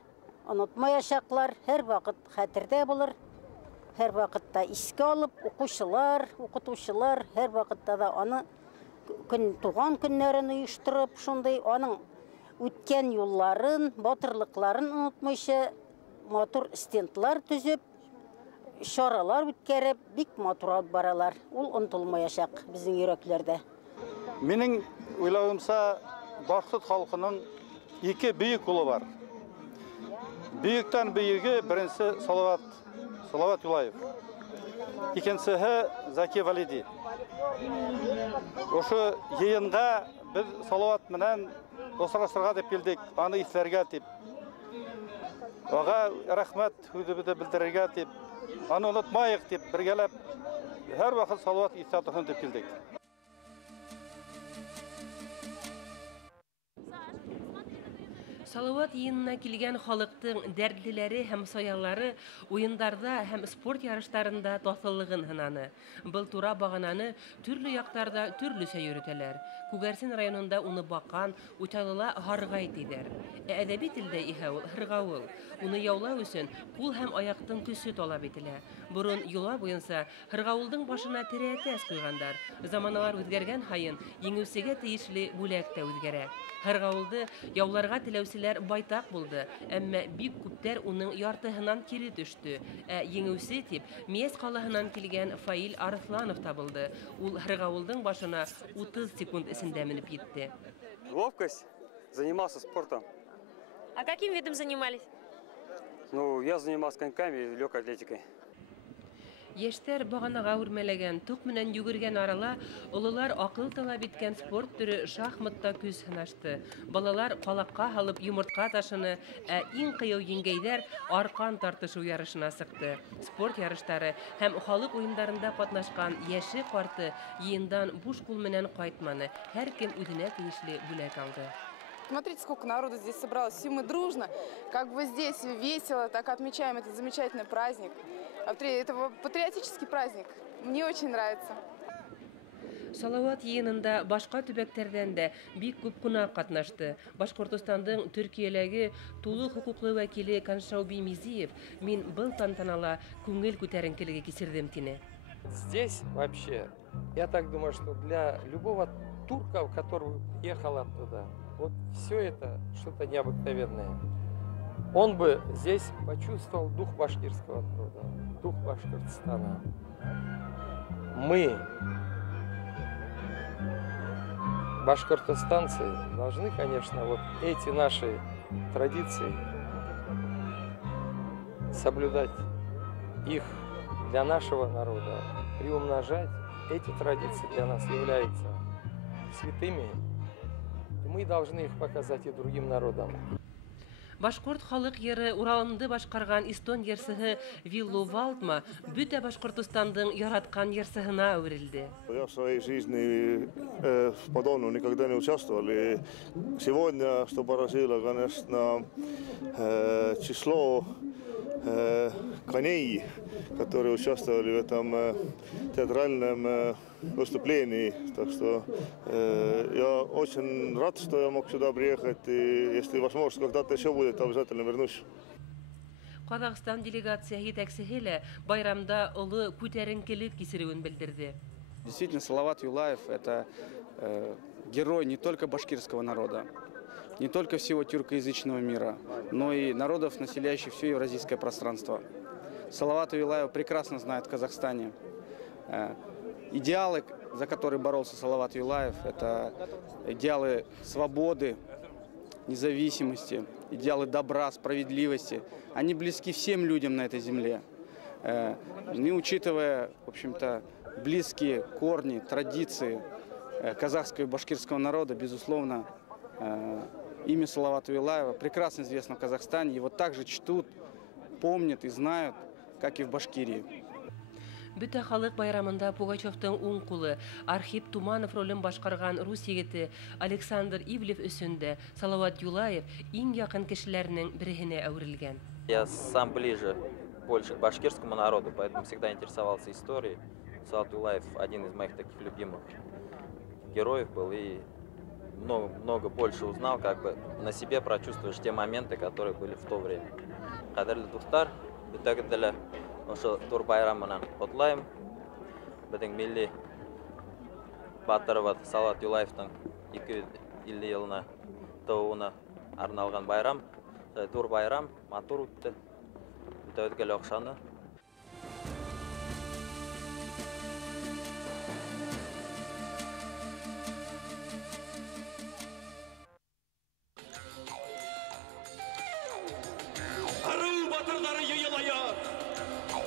онотмаясаҡлар, һәр ваҡыт хәтерҙә булыр. Һәр ваҡытта искә алып, уҡыусылар, уҡытыусылар, һәр ваҡытта да аны туған көннәрен ойоштороп, шундай аның үткән юлларын, батырлыҡларын онотмайса, матур стендлар төзөп, шаралар үткәреп, бик матур алып баралар. Ул онотолмаясаҡ безнең йөрәкләрҙә. Минең уйлауымса, башҡорт халҡының 2 бейек улы бар. Бейектән бейеге беренсе Салават Юлаев. Икенсеһе Заки Валиди. Ошо йыйынға без Салават менән осрашырға дип килдек, аны иҫләргә дип. Ага рәхмәт һүҙебеҙҙе белдерергә дип, аны онотмайыҡ дип, бергәләп һәр ваҡыт Салауат иҫтә торһон дип килдек. Салауат йыйынына килгән халыҡтың дәртлеләре һәм саялары уйындарҙа һәм спорт ярыштарында таҫыллығын һынаны. Был тура бағананы төрлө яҡтарҙа төрлөсә йөрөтәләр. Күгәрсен районында уны баҡан, Учалыла һарғай тиҙәр. Әҙәби телдә иһә ул һырғауыл. Уны яулау өсөн ҡул һәм аяҡтың көсө талап ителә. Борон йола буйынса һырғауылдың башына терәтәс ҡуйғандар. Заманалар үҙгәргән һайын еңеүсегә тейешле бүләк тә үҙгәрә. Һырғауылды яуларға теләүселәр байтаҡ булды, әммә бик күптәр уның яртыһынан кире төштө. Ә еңеүсе тип Миәс ҡалаһынан килгән Фаил Арыҫланов табылды. Ул һырғауылдың башына 30 секунд эсендә менеп етте. Ловкость, занимался спортом. А каким видом занимались? Ну, я занимался коньками и легкой атлетикой. Яшьтәр баганага үрмәләгән, тук менән йөгергән арала, олылар акыл талап иткән спорт төре шахматта күз сынашты. Балалар калакка һалып йомыртка ташыны, ә иң кыю еңгәйдәр аркан тартышу ярышына сыкты. Спорт ярыштары һәм халык уеннарында катнашкан яше карты йыендан буш кул менән кайтманы. Һәр кем үзенә тиешле бүләк алды. Смотрите, сколько народу здесь собралось. Все мы дружно, как бы здесь весело, так отмечаем этот замечательный праздник. Это патриотический праздник. Мне очень нравится. Салават йыенында башка төбәктәрдән дә бик күп кунак катнашты. Башкортостандың Төркиядәге тулы хукуклы вәкиле Каншауби Мизиев мин был тантанала күңел күтәренкелеге кисердем тине. Здесь вообще, я так думаю, что для любого турка, который ехал оттуда, вот все это что-то необыкновенное. Он бы здесь почувствовал дух башкирского народа, дух Башкортостана. Мы, башкортостанцы, должны, конечно, вот эти наши традиции соблюдать, их для нашего народа, приумножать. Эти традиции для нас являются святыми, и мы должны их показать и другим народам. Башкорт халык йыры уралымды башкарган эстон йырсыһы Виллу Валтма бүтә Башкортостандың яраткан йырсыһына әверелде. Я в своей жизни в подобном никогда не участвовал. И сегодня, что поразило, конечно, число коней, которые участвовали в этом театральном выступлении. Так что я очень рад, что я мог сюда приехать. И если возможность когда-то еще будет, обязательно вернусь. Казахстан делегациясы җитәкчесе байрамда олы күтәренкелек кисерүен белдерде. Действительно, Салават Юлаев – это герой не только башкирского народа, не только всего тюркоязычного мира, но и народов, населяющих все евразийское пространство. Салават Юлаев прекрасно знает в Казахстане. Идеалы, за которые боролся Салават Юлаев, это идеалы свободы, независимости, идеалы добра, справедливости. Они близки всем людям на этой земле. Не учитывая, в общем-то, близкие корни, традиции казахского и башкирского народа, безусловно, имя Салавата Юлаева прекрасно известно в Казахстане. Его также чтут, помнят и знают, как и в Башкирии. Бүтә халык байрамында Пугачевтың уң кулы Архип Туманов ролен башкарган рус егете Александр Ивлев өсендә Салават Юлаев иң якын кешеләрнең берегенә әверелгән. Я сам ближе больше к башкирскому народу, поэтому всегда интересовался историей. Салават Юлаев один из моих таких любимых героев был, и много больше узнал, как бы на себе прочувствуешь те моменты, которые были в то время. Кадерлі достар, бүтәгеділі ошо тур байрамынан котлайм. Біздің милли батырыбыз Салават Юлаевтың 250 жылына тууына арналған байрам. Тур байрам матур үтті. Бүтәгеділі оқшаны.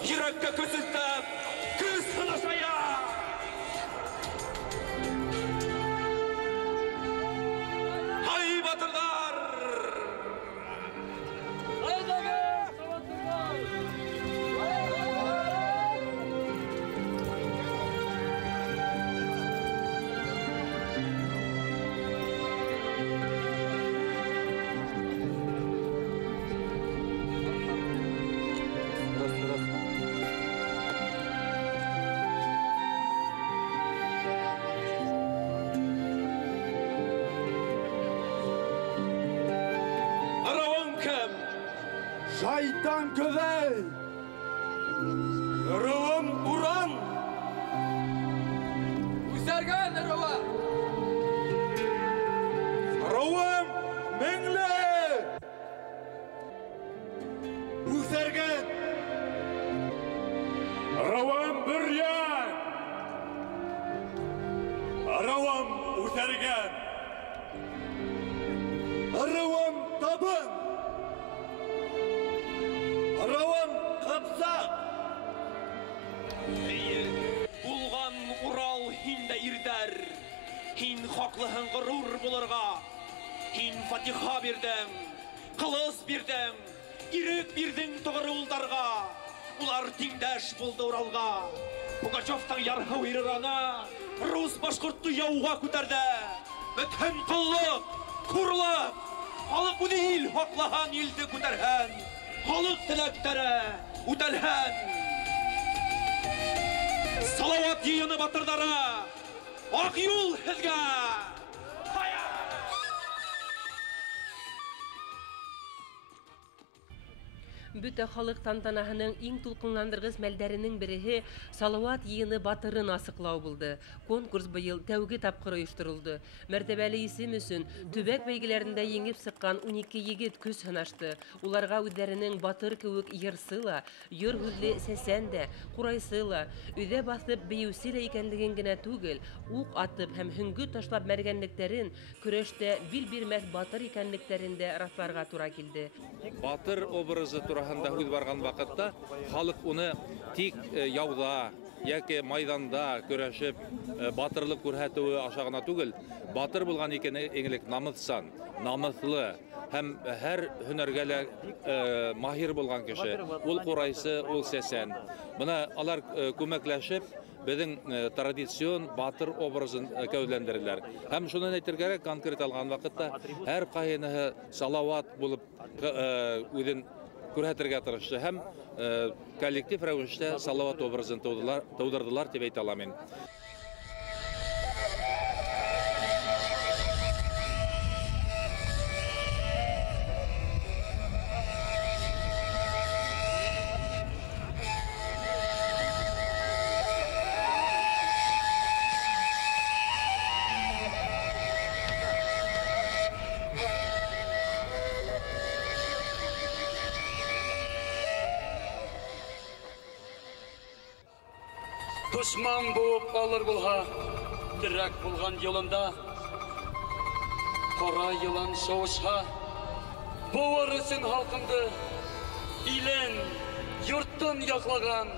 Yürekte küsüntüp, küs sınışaya! Hay batırlar! Şeytan kövel! Rıvım Uran! Üzergen Rıva! Rıvım Mengle! Üzergen! Rıvım Büryen! Rıvım Üzergen! Rıvım Tabın! Аклыһын горур булырга. Ин фатиха бирдең, кылыс бирдең, ирек бирдең тогыры улдарга. Улар тиңдәш булды Уралга. Пугачевтың ярһы уйрырана, рус башкортты яуга күтәрде. Бөтен кыллык, хурлык, халык үзе ил хаклаһан илде күтәрһән. Халык теләктәре үтәлһән. Салават йыйыны батырдары, ак юл һезгә. Бүте халык тантанаһының иң тулкынландыргыс мәлдәренең береһе Салават йыйыны батырын асыклау булды. Конкурс быел тәүге тапкыр оештырылды. Мәртәбәле исем өчен төбәк бәйгеләрендә еңеп сыккан 12 егет көз һынашты. Уларга үзләренең батыр кебек йырсыла, йыр хүзле сәсән дә, курайсы ла, өйдә басып биюсе лә икәнлеген генә түгел, ук атып һәм һөңгө ташлап мәргәнлектәрен, көрәштә бил бирмәс батыр икәнлекләрен дә расларга туры килде. Батыр образы турасында һүз барган вакытта халык уны тик яуда яки майданда көрәшеп батырлык күрһәтүе аша гына түгел, батыр булган икән иңлек намысан, намыслы һәм һәр һөнәргә лә маһир булган кеше. Ул курайсы, ул сәсән. Бына алар күмәкләшеп безнең традицион батыр образын кәүләндерделәр. Һәм шуны әйтергә конкрет алган вакытта һәр кайныһы Салават булып үзен күрһәтергә тырышты һәм коллектив рәвештә Салават образын тудырдылар дип әйтә алам мин. Душман буып алыр булга, тирәк булган юлында, кара йылан соғышқа, буыр өчен халкымды, илен, йортын яклаган,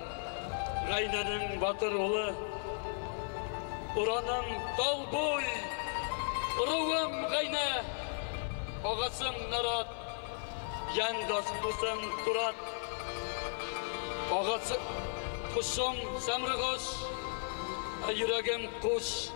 Гайнаның батыр улы, Ураның тал бой, Уруым Гайна, агасым Нарат, яндас дусым Турат, агасы Kuşum Samrıgoş, yüreğim kuş.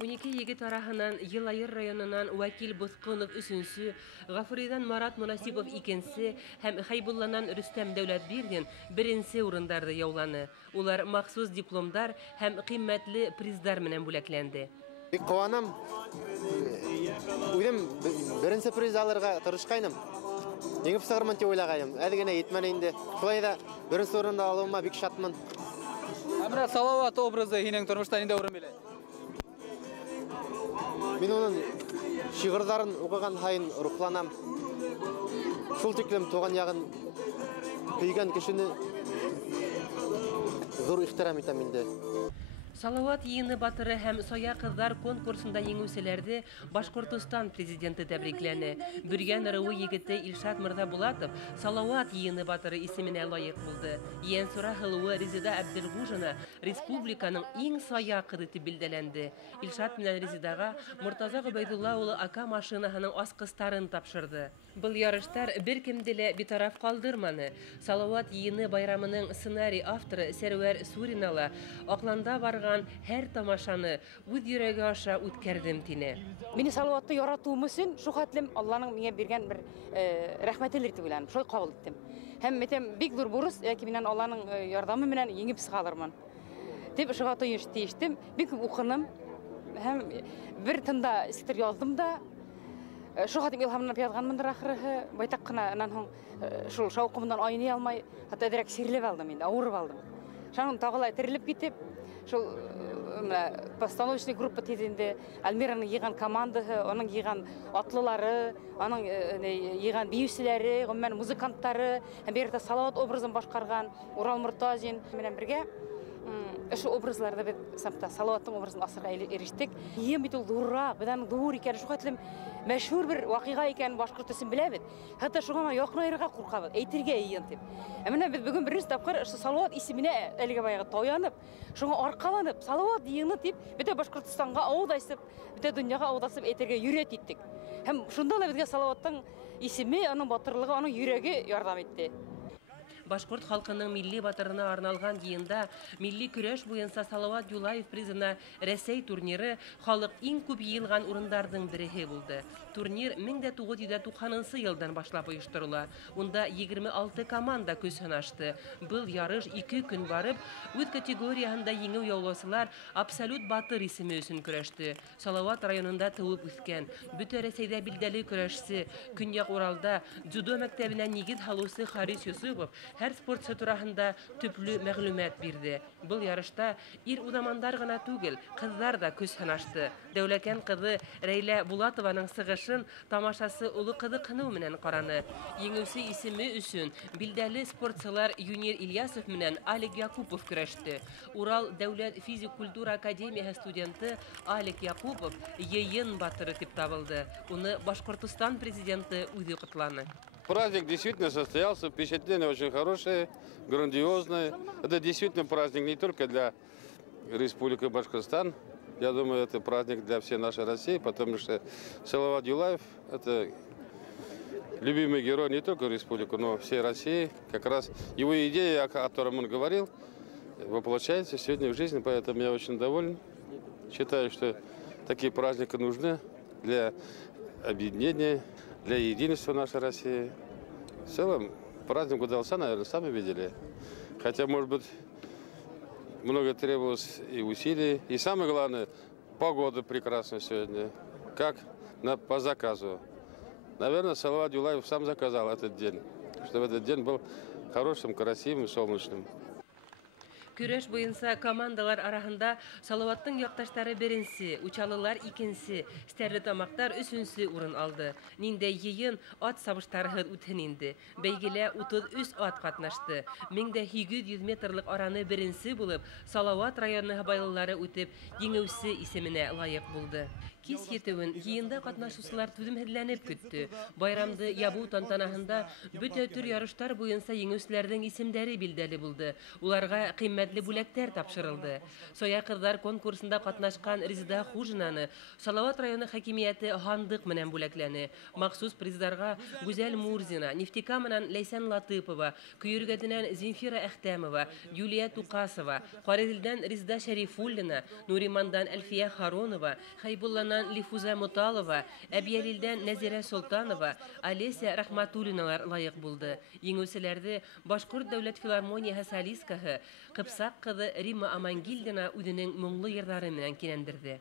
12 егет араһынан Йылайыр районынан Вакил Босқонов 3-сі, Ғафуридан Марат Мунасипов 2-сі һәм Хайбулланан Рүстәм Дәүләтбирдин 1-сі урындарды яуланы. Улар махсус дипломдар һәм кыйммәтле приздар менән бүләкләнде. Бик куанам. Үзем 1-нче приз алырга тырышкайным. Еңеп сыгырмын дип уйлагайным. Әле генә йетмәне инде. Шулай да 1-нче урында алуыма бик шатмын. Менә Салават образы һинең тормышта нинди урын билә? Мин оның шигырьләрен укыган һайын рухланам. Шул тиклем туган ягын көйгән кешене зур ихтирам итәм инде. Салават йыйыны батыры һәм Соя кызлар конкурсында еңүселәрде Башкортстан президенты тәбрикләне. Бөргән ырыуы егете Илшат Мырзабулатов Салават йыйыны батыры исеменә лаек булды. Йәнсура Хылуы Резида Әбделгужина республиканың иң сая кызы дип билдәләнде. Илшат менән Резидага Муртаза Гобайдулла улы АК машинаһының аскыстарын тапшырды. Был ярыштар бер кемде лә битараф калдырманы. Салават йыйыны байрамының сценарий авторы Сәрвәр Суринала акланда барган һәр тамашаны үз йөрәге аша үткәрдем тине. Мине Салаватты яратуым өчен шу хәтлем Алланың миңа биргән бер рәхмәтелер дип уйланам. Шулай кабул иттем. Һәм мәтәм бик зур бурыс, яки миннән Алланың ярдәме белән еңеп сыгалырмын. Дип шуга тиештем. Бик укыным. Һәм бер тында стихтер яздым да. Шу хәтлем илһамланып язганмындыр ахыры. Байтак кына аннан соң шул шаукымдан айный алмай, хәтта дирәк сирлеп алдым инде, авырып алдым. Шуның тагылай терелеп китеп, шул постановочный группа тезенде Альмираның йыган командаһы, аның йыган атлылары, аның йыган биючеләре, гомумән музыканттары, һәм бу yerдә Салават образын башкарган Урал Муртазин менән бергә шу образларда без Салаваттың образын асырга ирештек. Ем бит ул зуррак, безнең зур икән, шу хәтлем мәшһүр бер вакыйга икән башкорт өчен беләбез. Хәтта шуңа якынайырга куркабыз, әйтергә йын дип. Менә без бүген беренче тапкыр Салават исеменә әлегә баягы таянып, шуңа аркаланып, Салават йыны дип, бөтә Башкортстанга аудайсып, бөтә дөньяга аудасып әйтергә юрәт иттек. Һәм шунда да безгә Салаваттың исеме, аның батырлыгы, аның йөрәге ярдәм итте. Башкорт халкының милли батырына арналган йыында милли көрәш буенча Салават Юлаев призына Рәсәй турниры халык иң күп йыелган урындардың береһе булды. Турнир 1990 елдан башлап оештырыла. Унда 26 команда көз сынашты. Был ярыш 2 көн барып, үз категориясында еңү яулаусылар абсолют батыр исеме өчен көрәште. Салават районында туып үскән, бөтә Рәсәйдә билдәле көрәшче, Көньяк Уралда дзюдо мәктәбенә нигез халусы Харис Юсупов һәр спортчы турасында төпле мәгълүмат бирде. Был ярышта ир удамандар гына түгел, кызлар да көз сынашты. Дәүләкән кызы Рәйлә Булатованың сыгышын тамашасы улы кызы кыну менән караны. Еңүче исеме өчен билдәле спортчылар Юнир Ильясов менән Алик Якупов көрәште. Урал дәүләт физик-культура академиясе студенты Алик Якупов йыйын батыры дип табылды. Уны Башкортстан президенты үзе котланы. Праздник действительно состоялся, впечатление очень хорошее, грандиозное. Это действительно праздник не только для Республики Башкортостан. Я думаю, это праздник для всей нашей России, потому что Салават Юлаев – это любимый герой не только Республики, но всей России. Как раз его идея, о которой он говорил, воплощается сегодня в жизни, поэтому я очень доволен. Считаю, что такие праздники нужны для объединения, для единства нашей России. В целом, праздник удался, наверное, сами видели. Хотя, может быть, много требовалось и усилий. И самое главное, погода прекрасная сегодня, как по заказу. Наверное, Салават Юлаев сам заказал этот день, чтобы этот день был хорошим, красивым, солнечным. Көрәш буенча командалар арасында Салаваттың якташтары беренче, Учалылар икенче, Стәрлетамактар өченче урын алды. Нинде йыйын ат сабыштары үтен инде. Бәйгелә 33 ат катнашты. 1800 метрлык араны беренче булып, Салават районы байлылары үтеп, еңүче исеменә лаек булды. Кис етеуен йыйында катнашучылар түземһезләнеп көтте. Байрамды ябу тантанаһында бөтә төр ярыштар буенча еңүчеләрнең исемнәре билдәле булды. Уларга кыйммәт кыйммәтле бүләктәр тапшырылды. Соя кызлар конкурсында катнашкан Резида Хужинаны Салават районы хакимияте хандык менән бүләкләне. Махсус призларга Гүзәл Мурзина, Нефтика менән Ләйсән Латыпова, Көйөргәденән Зинфира Әхтәмова, Юлия Тукасова, Карелдән Резида Шәрифуллина, Нуримандан Әлфия Харонова, Хайбулланан Лифуза Муталова, Әбиялилдән Нәзирә Солтанова, Олеся Рахматуллиналар лайык булды. Еңүселәрде Башкорт дәүләт филармонияһы солисткаһы, Кыпсак кызы Рима Амангильдина үзенең моңлы йырлары менән кинәндерде.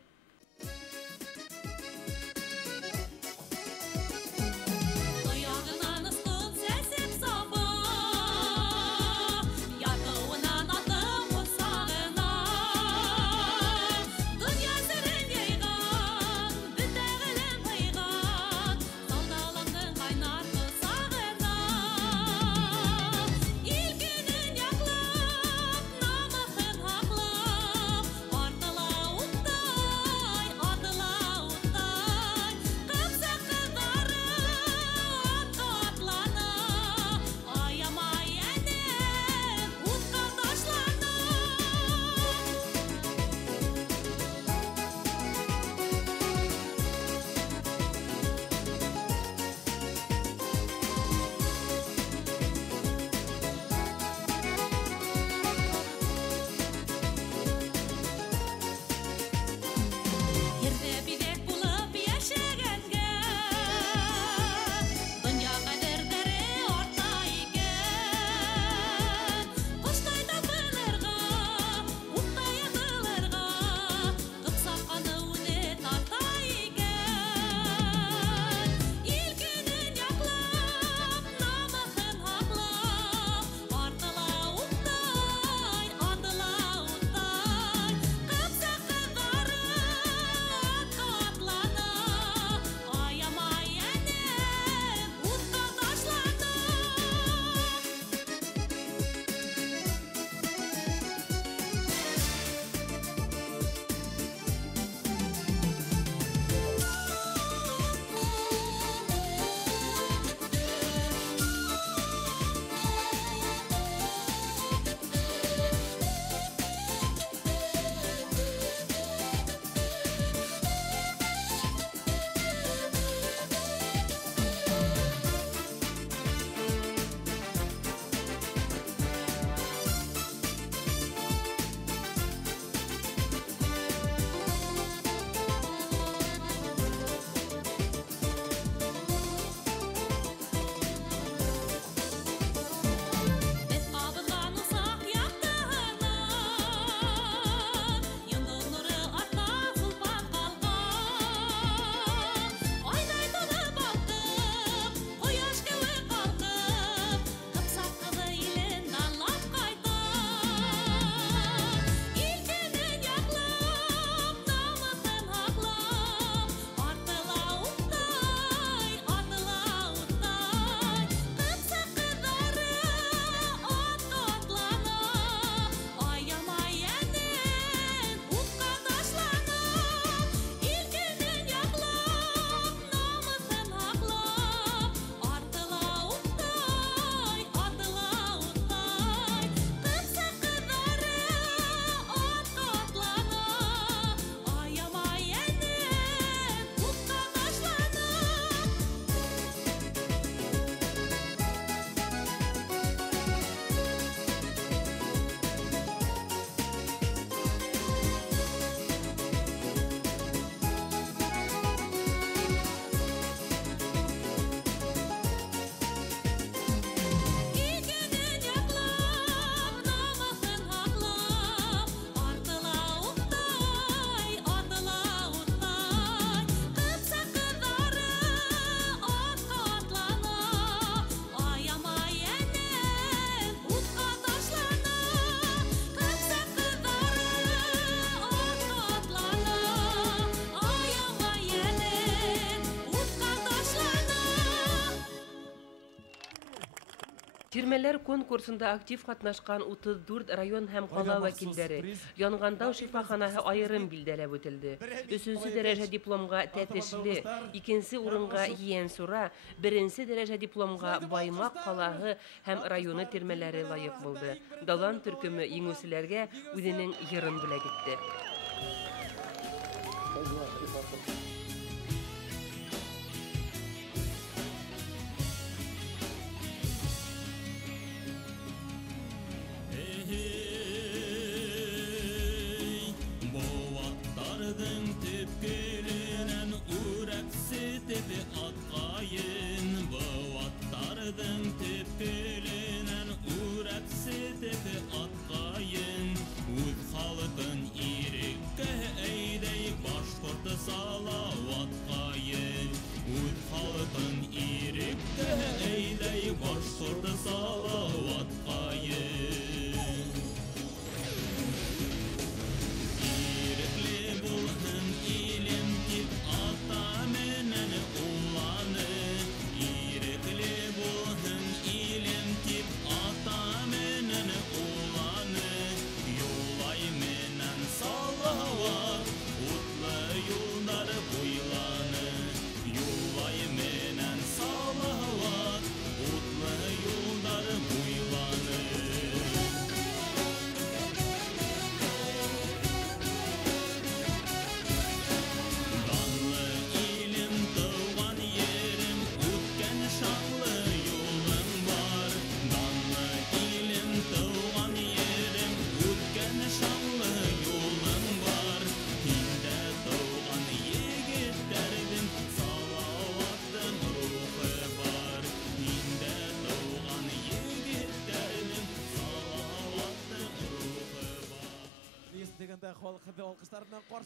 Тирмәләр конкурсында актив катнашкан 34 район һәм кала вәкилләре Янгандау шифаханаһы айрым билдәләп үтелде. 3нче дәрәҗә дипломга Тәтешле, 2нче урынга Йенсура, 1нче дәрәҗә дипломга Баймак калаһы һәм районы тирмәләре лайык булды. Далан төркеме еңүчеләргә үзенең йырын бүләк итте.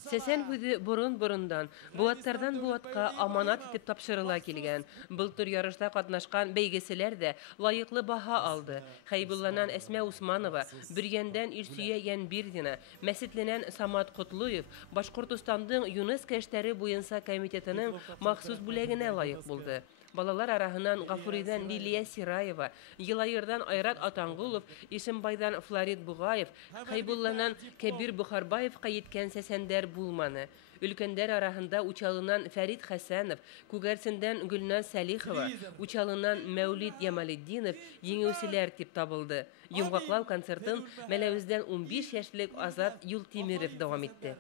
Сәсән хүзе борын-борындан, буаттардан буатка аманат итеп тапшырыла килгән. Былтыр ярышта катнашкан бәйгеселәр дә лайыклы баһа алды. Хәйбулланан Әсмә Усманова, Бөргәндән Ирсөя Янбирдина, Мәсетленән Самат Котлуев Башкортостандың ЮНЕСКО эшләре буенча комитетының махсус бүләгенә лайык булды. Балалар араһынан Гафуридан Лилия Сираева, Елайырдан Айрат Атангулов, Ишембайдан Флорид Бугаев, Хәйбулланан Кәбир Бухарбаевка еткән сәсәндәр булманы. Өлкәндәр араһында Учалынан Фәрид Хәсәнов, Күгәрсендән Гөлназ Сәлихова, Учалынан Мәүлид Ямалетдинов еңүчеләр дип табылды. Йомгаклау концертын Мәләвездән 15 яшьлек Азат Юлтимиров дәвам итте.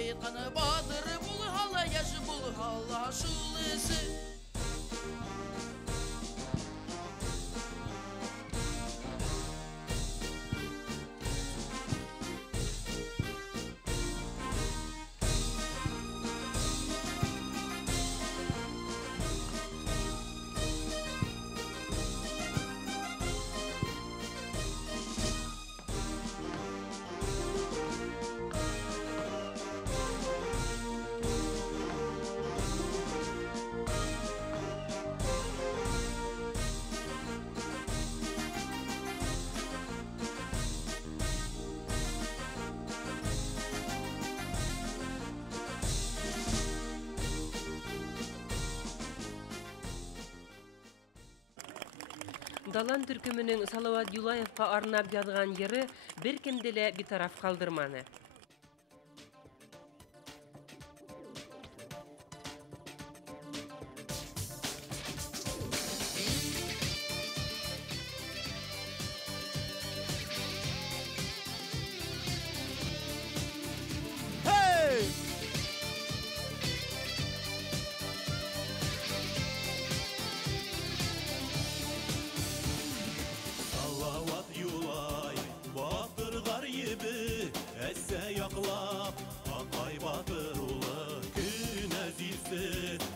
Кайтканы батыр бул хала яшы бул хала шулысы. Далан төркөмөнүң Салават Юлаевка арнап язган йыры бер кимди эле битараф калдырманы.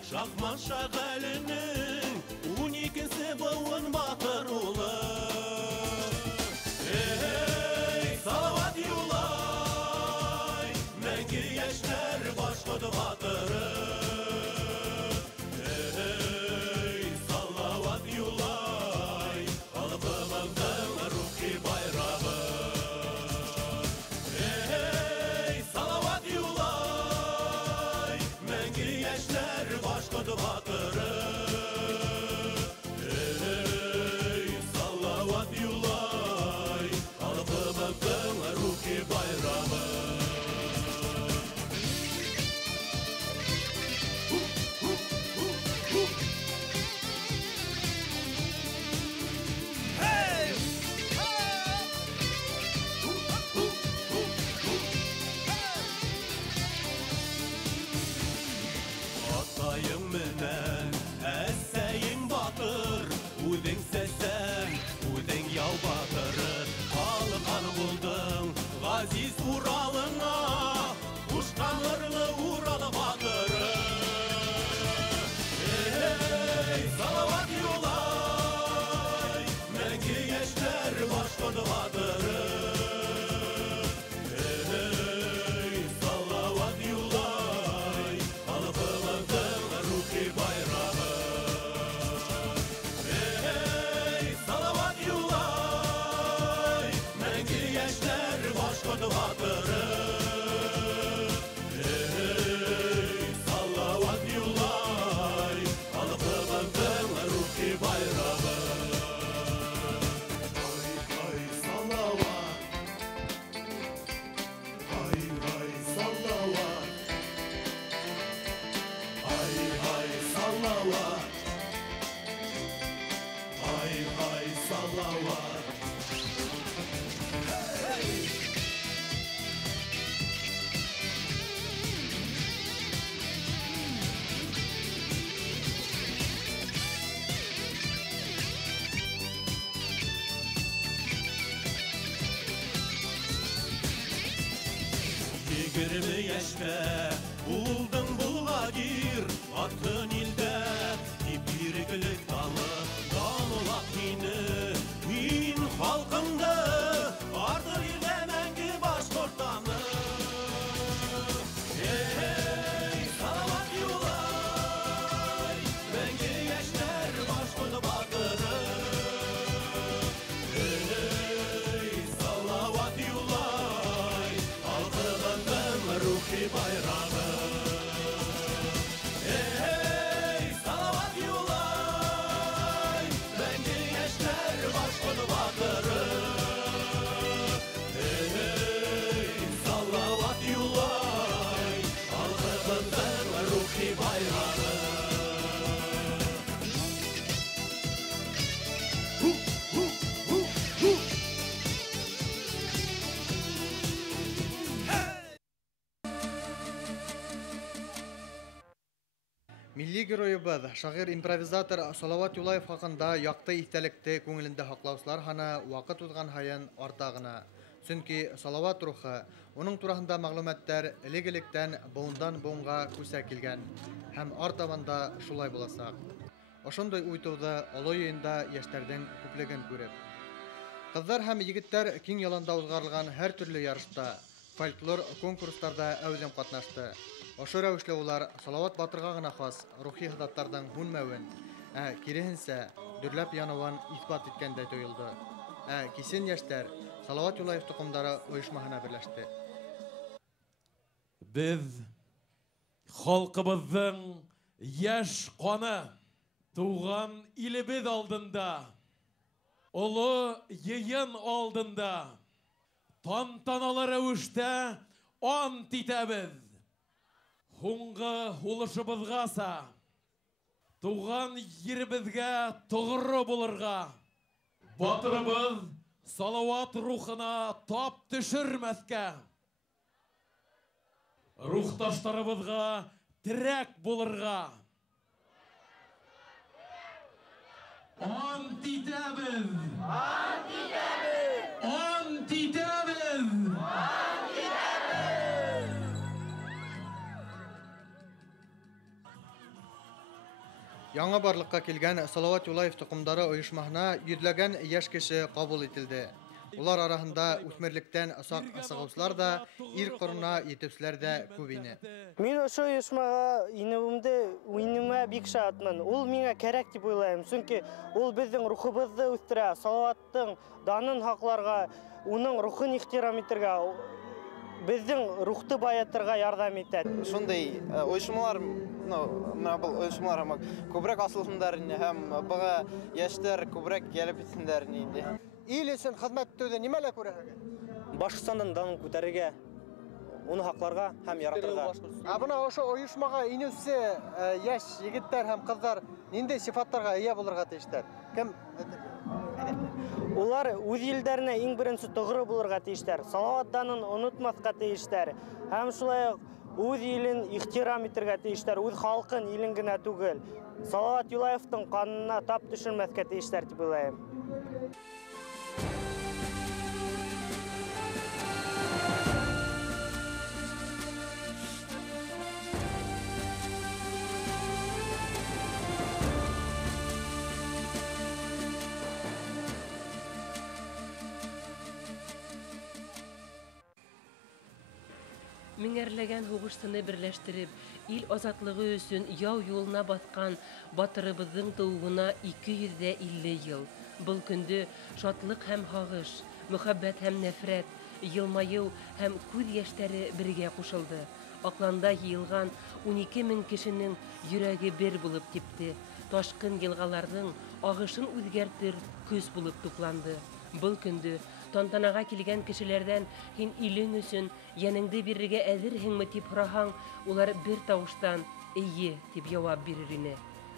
Шахман шағалының 12-сі бұлын батыр ұлы. Эй, Салават Юлай, мәңгі яшнер башқыды батыры. Эй, Салават Юлай, халқымыздың рухи байрағы. Эй, Салават Юлай, мәңгі яшнер башқыды батыры. Эй, Салават Юлай, халқымыздың рухи байрағы. Атайың менен әсәйің батыр, үдің сәсәң, үдің яу батыры. Қалыған болдың ғазиз Уралыңа, ұшқан ұрлы Уралы батыры. Эй, Салават Юлай, мәңгі яшнер башқыды батыры. Эй, Салават Юлай, халқымыздың рухи байрағы. Эй, Салават Юлай, мәңгі яшнер башқыды батыры. Эй, Салават Юлай, халқымыздың рухи байрағы. Ай, Салават, ай, Салават, ай, Салават, ай, Салават. Егерме яшта булдың бұлғадир, атын илдә дип ирекілік талы. Данылақ мені, мин халқымды, артыр елде мәңгі башқұртаны. Эй, Салават Юлай, мәңгі яшнер башқұрды батыры. Эй, Салават Юлай, халқымыздың рухи байрағы. Эй, Салават Юлай, мәңгі яшнер башқұрды батыры. Эй, Салават Юлай, халқымыздың рухи байрағы. Milli геройыбыз, шағир-импровизатор Салават Юлаев хақында яқты истәлекте көңілінде хақлаусылар хана вақыт узган хайын артағына. Чөнки Салават рухы, оның турасында мәгълүматтар элек-электән буындан буынга күсә килгән һәм артабанда шулай буласак. Ошондай уйтуды олы йыйында яшьләрдән күплеген күреп. Кызлар һәм егетләр киң яланда узгарылган һәр төрле ярышта, фольклор конкурсларда әүзем катнашты. Ошо рәвешле улар Салават батырга гына хас рухи хадаттардан һүнмәвен, киресенчә дөрләп януын исбат иткәндәй тоелды. Кисен яшьләр Салават Юлаев тукымдары оешмаһына берләште. Без халкыбызның яшь каны туган илебез алдында Олы йыйын алдында тантаналы рәвештә ант итәбез. Хуңгы улышыбызгаса, туган еребезгә тугры булырга, батырыбыз Салават рухына тап төшермәскә, рухташтарыбызга терәк булырга. Ант итәбез! Ант итәбез! Ант итәбез! Ант итәбез! Яңа барлыкка килгән Салават Юлаев тукымдары оешмаһына йөҙләгән яшь кеше кабул ителде. Улар арасында үҫмерлектән саҡ сығыусылар да, ир ҡорона етеүселәр дә күп ине. Мин ошо оешмаға инеүемә бик шатмын. Ул миңа кәрәк дип уйлайым. Сөнки ул безнең рухыбызды үҫтерә, Салаваттың данын һаҡларға, уның рухын ихтирам итергә, безнең рухты баятырга ярдәм итә. Шундай оешмалар, был оешмалар күбрәк асылсындар һәм быға яшьтәр күбрәк килеп итсеннәр инде. Ил өсөн хеҙмәт итеүҙе нимәлә күрәһегеҙ? Башҡортостандың данын күтәрергә, уны һаҡларға һәм яратырға. Бына ошо оешмаға инеүсе йәш егеттәр һәм ҡыҙҙар ниндәй сифаттарға эйә булырға тейештәр? Кем? Улар үҙ илдәренә иң беренсе тоғры булырға тейештәр. Салауат данын онотмаҫҡа тейештәр. Һәм шулай үҙ илен ихтирам итергә тейештәр, үҙ халҡын, илен генә түгел. Салават Юлаевтың ҡанына тап төшөрмәҫкә тейештәр дип уйлайым. Меңәрләгән һуғышсыны берләштереп, ил азатлығы өсөн яу юлына баҫҡан батырыбыҙҙың тыуыуына 250 йыл. Был көндө шатлык һәм һағыш, мөхәббәт һәм нәфрәт, йылмайыу һәм күҙ йәштәре бергә ҡушылды. Аҡланда йыйылған 12 мең кешенең йөрәге бер булып типте. Ташҡын йылғаларҙың ағышын үҙгәртер көс булып тупланды. Был көндө тантанаға килгән кешеләрҙән һин илең өсөн йәнеңде бирергә әҙерһеңме тип һораһаң, улар бер тауыштан «эйе» тип яуап бирер ине.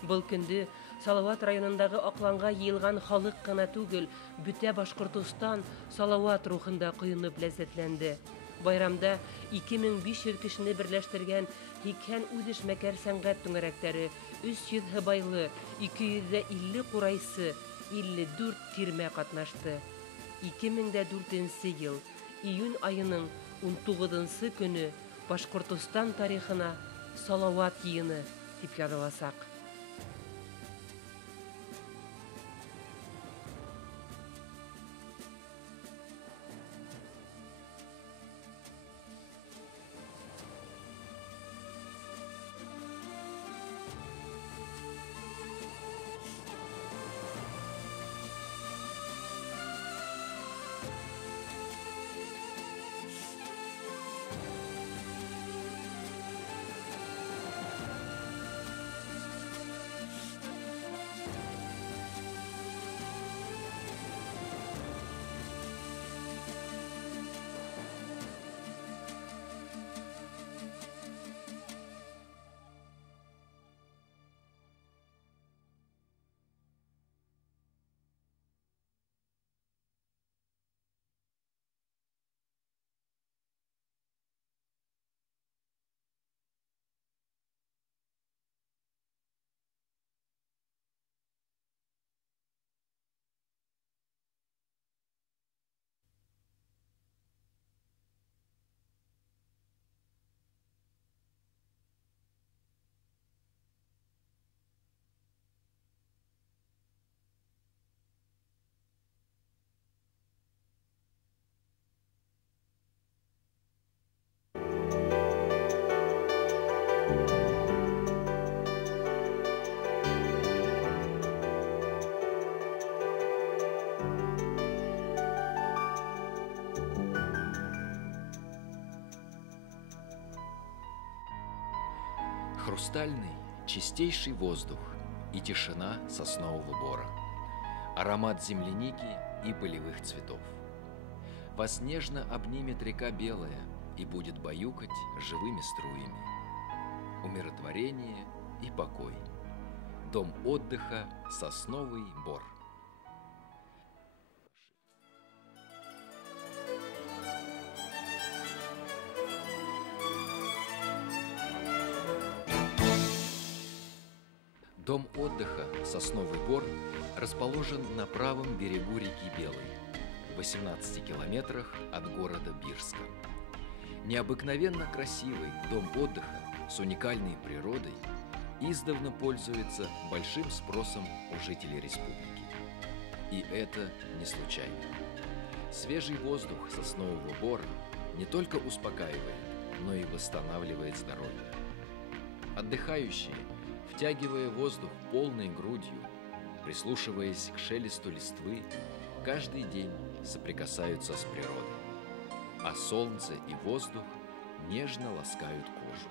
Был көндө Салауат районындағы аҡланға йыйылған халыҡ ҡына түгел, бөтә Башҡортостан Салауат рухында ҡойоноп ләззәтләнде. Байрамда 2500 кешене берләштергән һикһән үҙеш мәкәр сәнғәт түңәрәктәре, 300 һыбайлы, 250 ҡурайсы, 54 тирмә ҡатнашты. 2004 йыл, июнь айының 19 көнө Башҡортостан тарихына Салауат йыйыны тип яҙыласаҡ. Хрустальный, чистейший воздух и тишина соснового бора. аромат земляники и полевых цветов. Вас нежно обнимет река Белая и будет баюкать живыми струями. Умиротворение и покой. Дом отдыха «Сосновый Бор». Дом отдыха «Сосновый Бор» расположен на правом берегу реки Белой, в 18 километрах от города Бирска. Необыкновенно красивый дом отдыха с уникальной природой издавна пользуется большим спросом у жителей республики. И это не случайно. Свежий воздух Соснового Бора не только успокаивает, но и восстанавливает здоровье. Отдыхающие, втягивая воздух полной грудью, прислушиваясь к шелесту листвы, каждый день соприкасаются с природой, а солнце и воздух нежно ласкают кожу.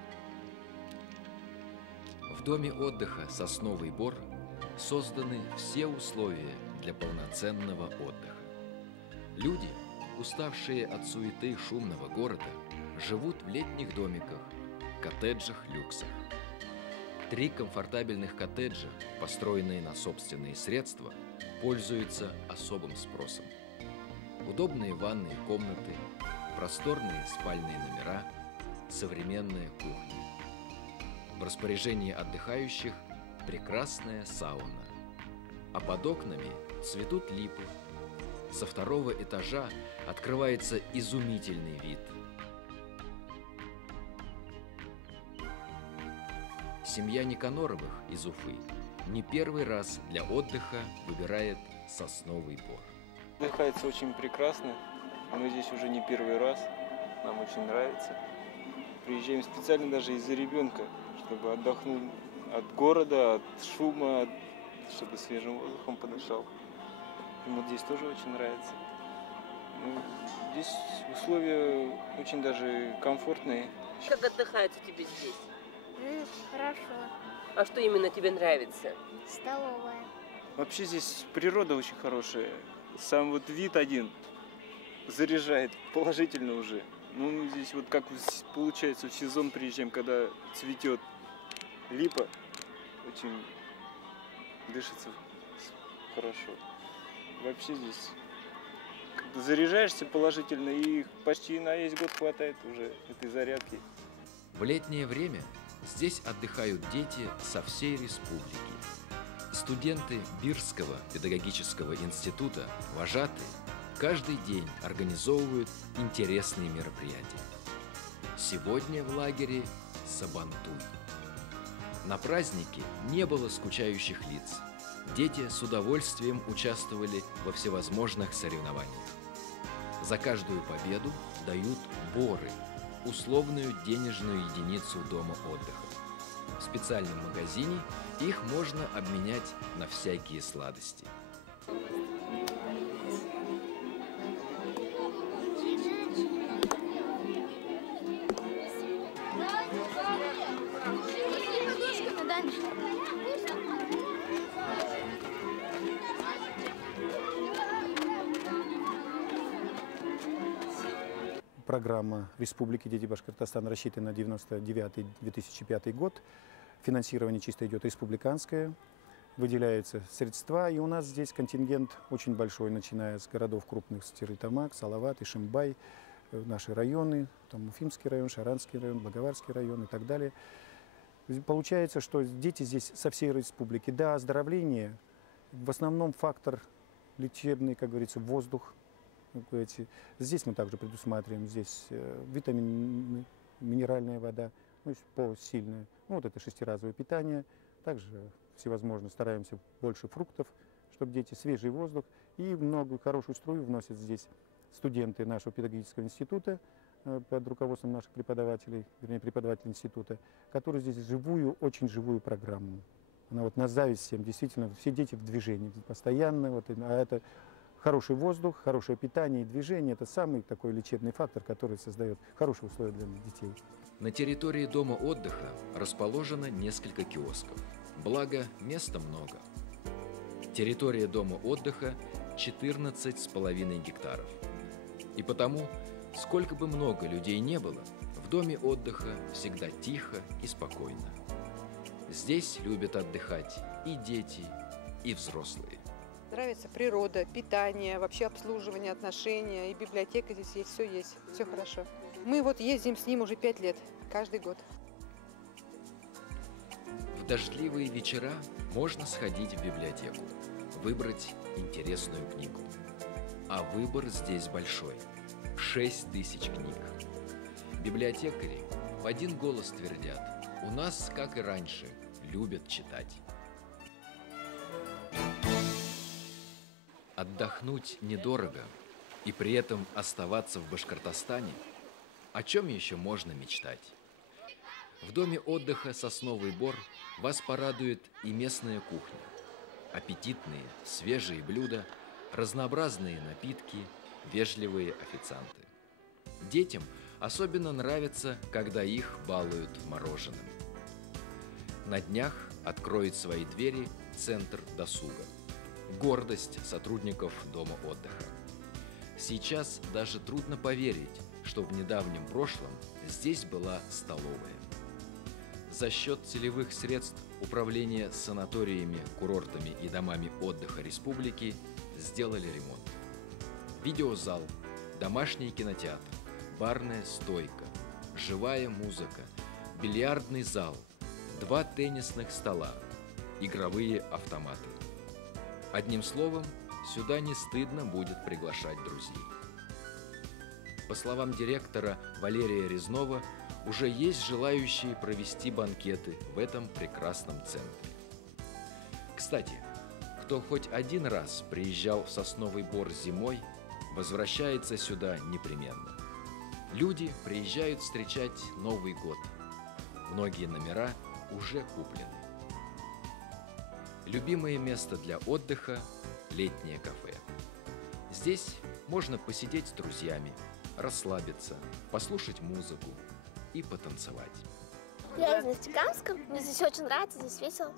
В доме отдыха «Сосновый Бор» созданы все условия для полноценного отдыха. Люди, уставшие от суеты и шумного города, живут в летних домиках, коттеджах-люксах. 3 комфортабельных коттеджа, построенные на собственные средства, пользуются особым спросом. Удобные ванные комнаты, просторные спальные номера, современная кухня. В распоряжении отдыхающих прекрасная сауна. А под окнами цветут липы. Со 2-го этажа открывается изумительный вид. Семья Никаноровых из Уфы не первый раз для отдыха выбирает Сосновый Бор. Отдыхается очень прекрасно. Мы здесь уже не первый раз. Нам очень нравится. Приезжаем специально даже из-за ребенка, чтобы отдохнул от города, от шума, чтобы свежим воздухом подышал. Ему здесь тоже очень нравится. Здесь условия очень даже комфортные. Как отдыхается тебе здесь? Хорошо. А что именно тебе нравится? Столовая. Вообще здесь природа очень хорошая. Сам вот вид один заряжает положительно уже. Ну, здесь вот как получается в сезон приезжаем, когда цветет липа, очень дышится хорошо. Вообще здесь как-то заряжаешься положительно, и почти на весь год хватает уже этой зарядки. В летнее время здесь отдыхают дети со всей республики. Студенты Бирского педагогического института, вожатые, каждый день организовывают интересные мероприятия. Сегодня в лагере Сабантуй. На празднике не было скучающих лиц. Дети с удовольствием участвовали во всевозможных соревнованиях. За каждую победу дают боры, условную денежную единицу дома отдыха. В специальном магазине их можно обменять на всякие сладости. Программа Республики Дети Башкортостана рассчитана на 1999-2005 год. Финансирование чисто идет республиканское, выделяются средства. И у нас здесь контингент очень большой, начиная с городов крупных Стерлитамак, Салават, Ишимбай, наши районы, там Уфимский район, Шаранский район, Благоварский район и так далее. Получается, что дети здесь со всей республики. Да, оздоровление, в основном фактор лечебный, как говорится, воздух. Здесь мы также предусматриваем, здесь витамины, минеральная вода, посильная. Вот это 6-разовое питание. Также всевозможно стараемся больше фруктов, чтобы дети свежий воздух. И много хорошую струю вносят здесь студенты нашего педагогического института под руководством наших преподавателей, вернее, преподавателей института, которые здесь очень живую программу. Она вот на зависть всем, действительно, все дети в движении постоянно, а это хороший воздух, хорошее питание и движение – это самый такой лечебный фактор, который создает хорошие условия для детей. На территории дома отдыха расположено несколько киосков. Благо, места много. Территория дома отдыха 14,5 гектаров. И потому, сколько бы много людей не было, в доме отдыха всегда тихо и спокойно. Здесь любят отдыхать и дети, и взрослые. Нравится природа, питание, вообще обслуживание, отношения, и библиотека здесь есть, все хорошо. Мы вот ездим с ним уже 5 лет, каждый год. В дождливые вечера можно сходить в библиотеку, выбрать интересную книгу. А выбор здесь большой – 6000 книг. Библиотекари в один голос твердят: у нас, как и раньше, любят читать. Отдохнуть недорого и при этом оставаться в Башкортостане – о чем еще можно мечтать? В доме отдыха «Сосновый Бор» вас порадует и местная кухня. Аппетитные, свежие блюда, разнообразные напитки, вежливые официанты. Детям особенно нравится, когда их балуют мороженым. На днях откроет свои двери Центр досуга. Гордость сотрудников дома отдыха. Сейчас даже трудно поверить, что в недавнем прошлом здесь была столовая. За счет целевых средств управления санаториями, курортами и домами отдыха республики сделали ремонт. Видеозал, домашний кинотеатр, барная стойка, живая музыка, бильярдный зал, 2 теннисных стола, игровые автоматы. Одним словом, сюда не стыдно будет приглашать друзей. По словам директора Валерия Резнова, уже есть желающие провести банкеты в этом прекрасном центре. Кстати, кто хоть один раз приезжал в Сосновый Бор зимой, возвращается сюда непременно. Люди приезжают встречать Новый год. Многие номера уже куплены. Любимое место для отдыха – летнее кафе. Здесь можно посидеть с друзьями, расслабиться, послушать музыку и потанцевать. Я из Нефтекамска, мне здесь очень нравится, здесь весело.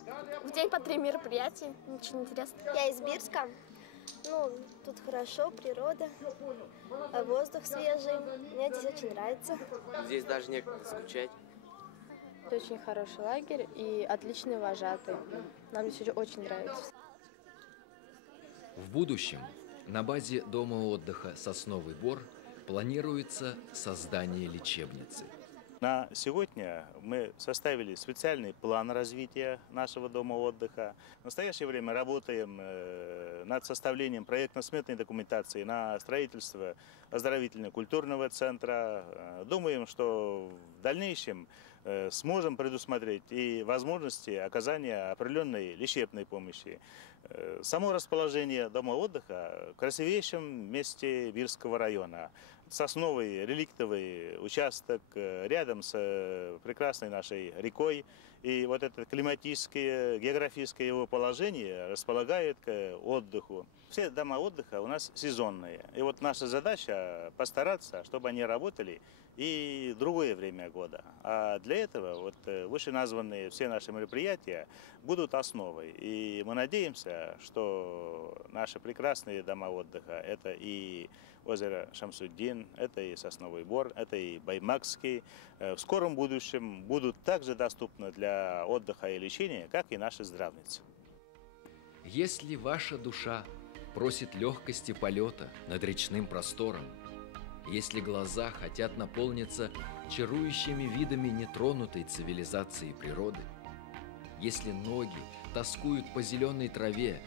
В день по 3 мероприятия, очень интересно. Я из Бирска, тут хорошо, природа, воздух свежий, мне здесь очень нравится. Здесь даже некогда скучать. Это очень хороший лагерь и отличные вожатые, нам здесь очень нравится. В будущем на базе дома отдыха «Сосновый Бор» планируется создание лечебницы. На сегодня мы составили специальный план развития нашего дома отдыха. В настоящее время работаем над составлением проектно-сметной документации на строительство оздоровительно-культурного центра. Думаем, что в дальнейшем сможем предусмотреть и возможности оказания определенной лечебной помощи. Само расположение дома отдыха в красивейшем месте Бирского района. Сосновый реликтовый участок рядом с прекрасной нашей рекой. И вот это климатическое, географическое его положение располагает к отдыху. Все дома отдыха у нас сезонные. И вот наша задача постараться, чтобы они работали и в другое время года. А для этого вот вышеназванные все наши мероприятия будут основой. И мы надеемся, что наши прекрасные дома отдыха – это и озеро Шамсуддин, это и Сосновый Бор, это и Баймакский. В скором будущем будут также доступны для отдыха и лечения, как и наши здравницы. Если ваша душа просит легкости полета над речным простором, если глаза хотят наполниться чарующими видами нетронутой цивилизации природы, если ноги тоскуют по зеленой траве,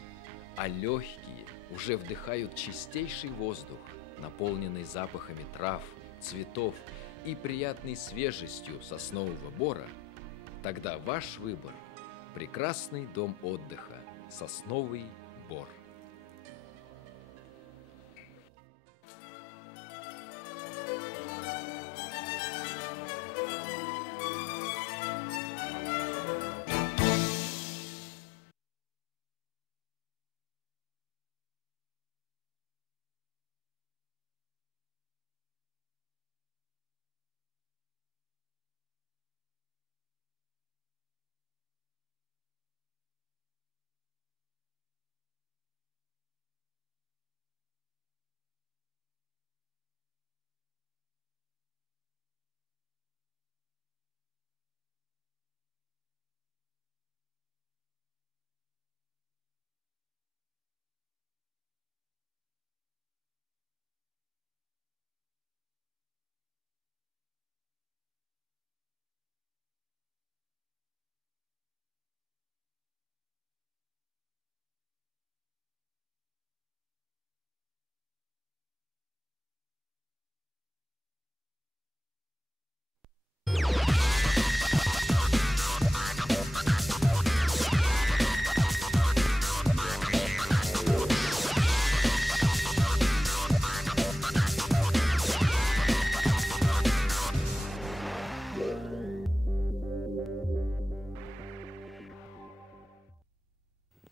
а легкие уже вдыхают чистейший воздух, наполненный запахами трав, цветов и приятной свежестью соснового бора, тогда ваш выбор – прекрасный дом отдыха «Сосновый Бор».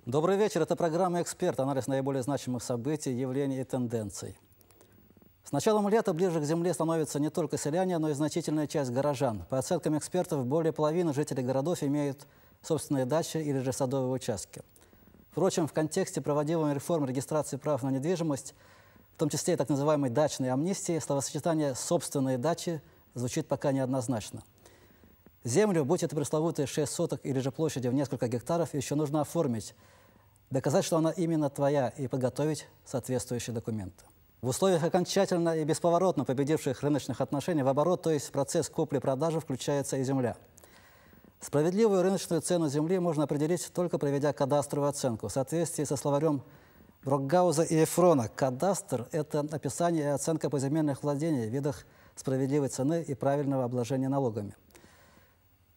Добрый вечер. Это программа «Эксперт». Анализ наиболее значимых событий, явлений и тенденций. С началом лета ближе к земле становятся не только селяне, но и значительная часть горожан. По оценкам экспертов, более половины жителей городов имеют собственные дачи или же садовые участки. Впрочем, в контексте проводимой реформы регистрации прав на недвижимость, в том числе и так называемой дачной амнистии, словосочетание «собственные дачи» звучит пока неоднозначно. Землю, будь это пресловутые 6 соток или же площади в несколько гектаров, еще нужно оформить, доказать, что она именно твоя, и подготовить соответствующие документы. В условиях окончательно и бесповоротно победивших рыночных отношений в оборот, то есть в процесс купли-продажи, включается и земля. Справедливую рыночную цену земли можно определить, только проведя кадастровую оценку. В соответствии со словарем Брокгауза и Эфрона, кадастр – это описание и оценка поземельных владений, видах справедливой цены и правильного обложения налогами.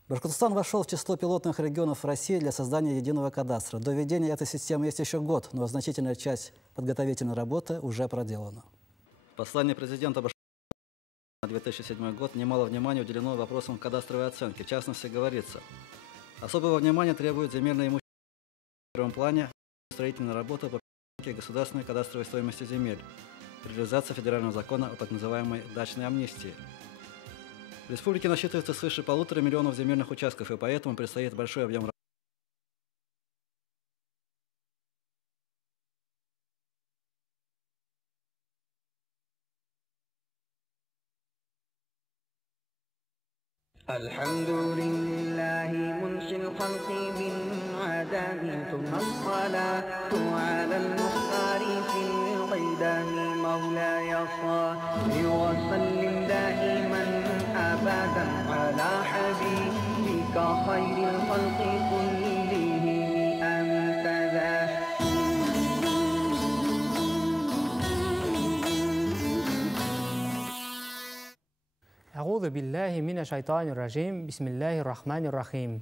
Башкортостан вошел в число пилотных регионов России для создания единого кадастра. До введения этой системы есть еще год, но значительная часть подготовительной работы уже проделана. В послании президента Башкортостана на 2007 год немало внимания уделено вопросам кадастровой оценки. В частности, говорится, особого внимания требует земельное имущество в первом плане, строительная работа по оценке государственной кадастровой стоимости земель, реализация федерального закона о так называемой дачной амнистии. В республике насчитывается свыше 1,5 миллиона земельных участков, и поэтому предстоит большой объем работы. الحمد لله منشئ الخلق من عدم ثم الصلاة على المختار في القدم مولاي صل وسلم دائما أبدا على حبيبك خير الخلق كلهم أنت ذا. أعوذ بالله من الشيطان الرجيم بسم الله الرحمن الرحيم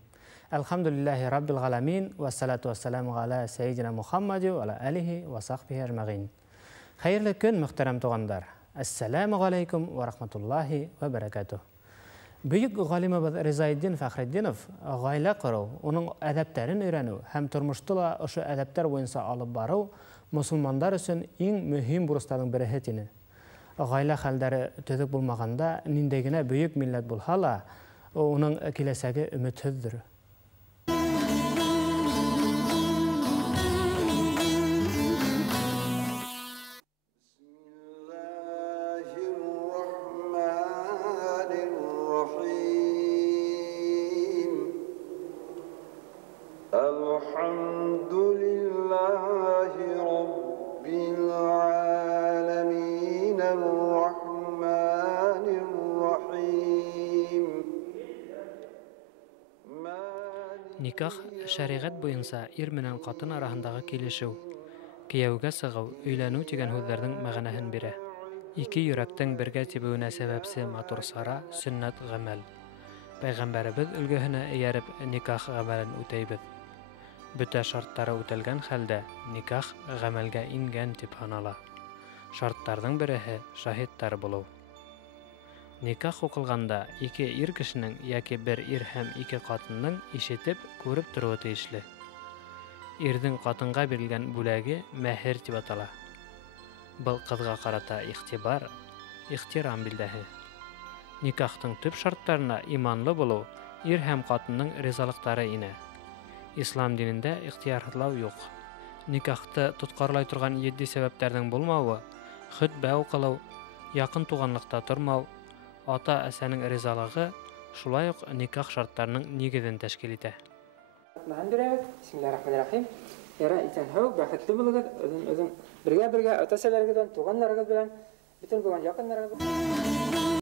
الحمد لله رب العالمين والصلاة والسلام على سيدنا محمد وعلى آله وصحبه أجمعين. Hayırlı gün muhterem туғандар. Ассаламу алейкум ва рахматуллахи ва баракатух. Büyük галимыбыз Ризаиддин Фахриддинов ғаилә құру, оның әдәптәрен өйрәнү һәм тормышта ла ошо әдәптәр буенча алып бару мусулмандар өчен иң мөһим бурыстарның бере тине. Ғаилә хәлдәре төзек булмаганда, ниндәй генә бөек милләт булһа ла, оның киләсәге өметһездер. Никах шәригать буенча ир менән катын араһындагы килешү. Кияүгә сыгу, өйләнү дигән һүзләрнең мәгънәһен бирә. Ике йөрәктең бергә тибүенә сәбәпсе матур сара сөннәт гамәл. Пәйгамбәрбез өлгеһенә ияреп никах гамәлен үтәйбез. Бөтә шартлары үтәлгән хәлдә никах гамәлгә ингән дип һанала. Шартларның береһе шаһиттар булу. Никах укылганда ике ир кешенең яки бер ир һәм ике катынның ишетеп, күреп торуы тиешле. Ирнең катынга бирелгән бүләге мәһер дип атала. Был кызга карата игътибар, ихтирам билдәһе. Никахтың төп шартларына иманлы булу, ир һәм катынның ризалыктары инә. Ислам динендә ихтыярлау юк. Никахты тоткарлай торган 7 сәбәпләрнең булмавы, хутбә укылу, якын туганлыкта тормау, ата-әсәнең ризалыгы, шулай ук никах шартларының нигезен тәшкил итә. Бисмиллахир-рахманир-рахим. Яра исән һау, бәхетле булыгыз, үзең бергә ата-әсәләрегездән, туганнарыгыз белән, бөтен булган якыннарыгыз.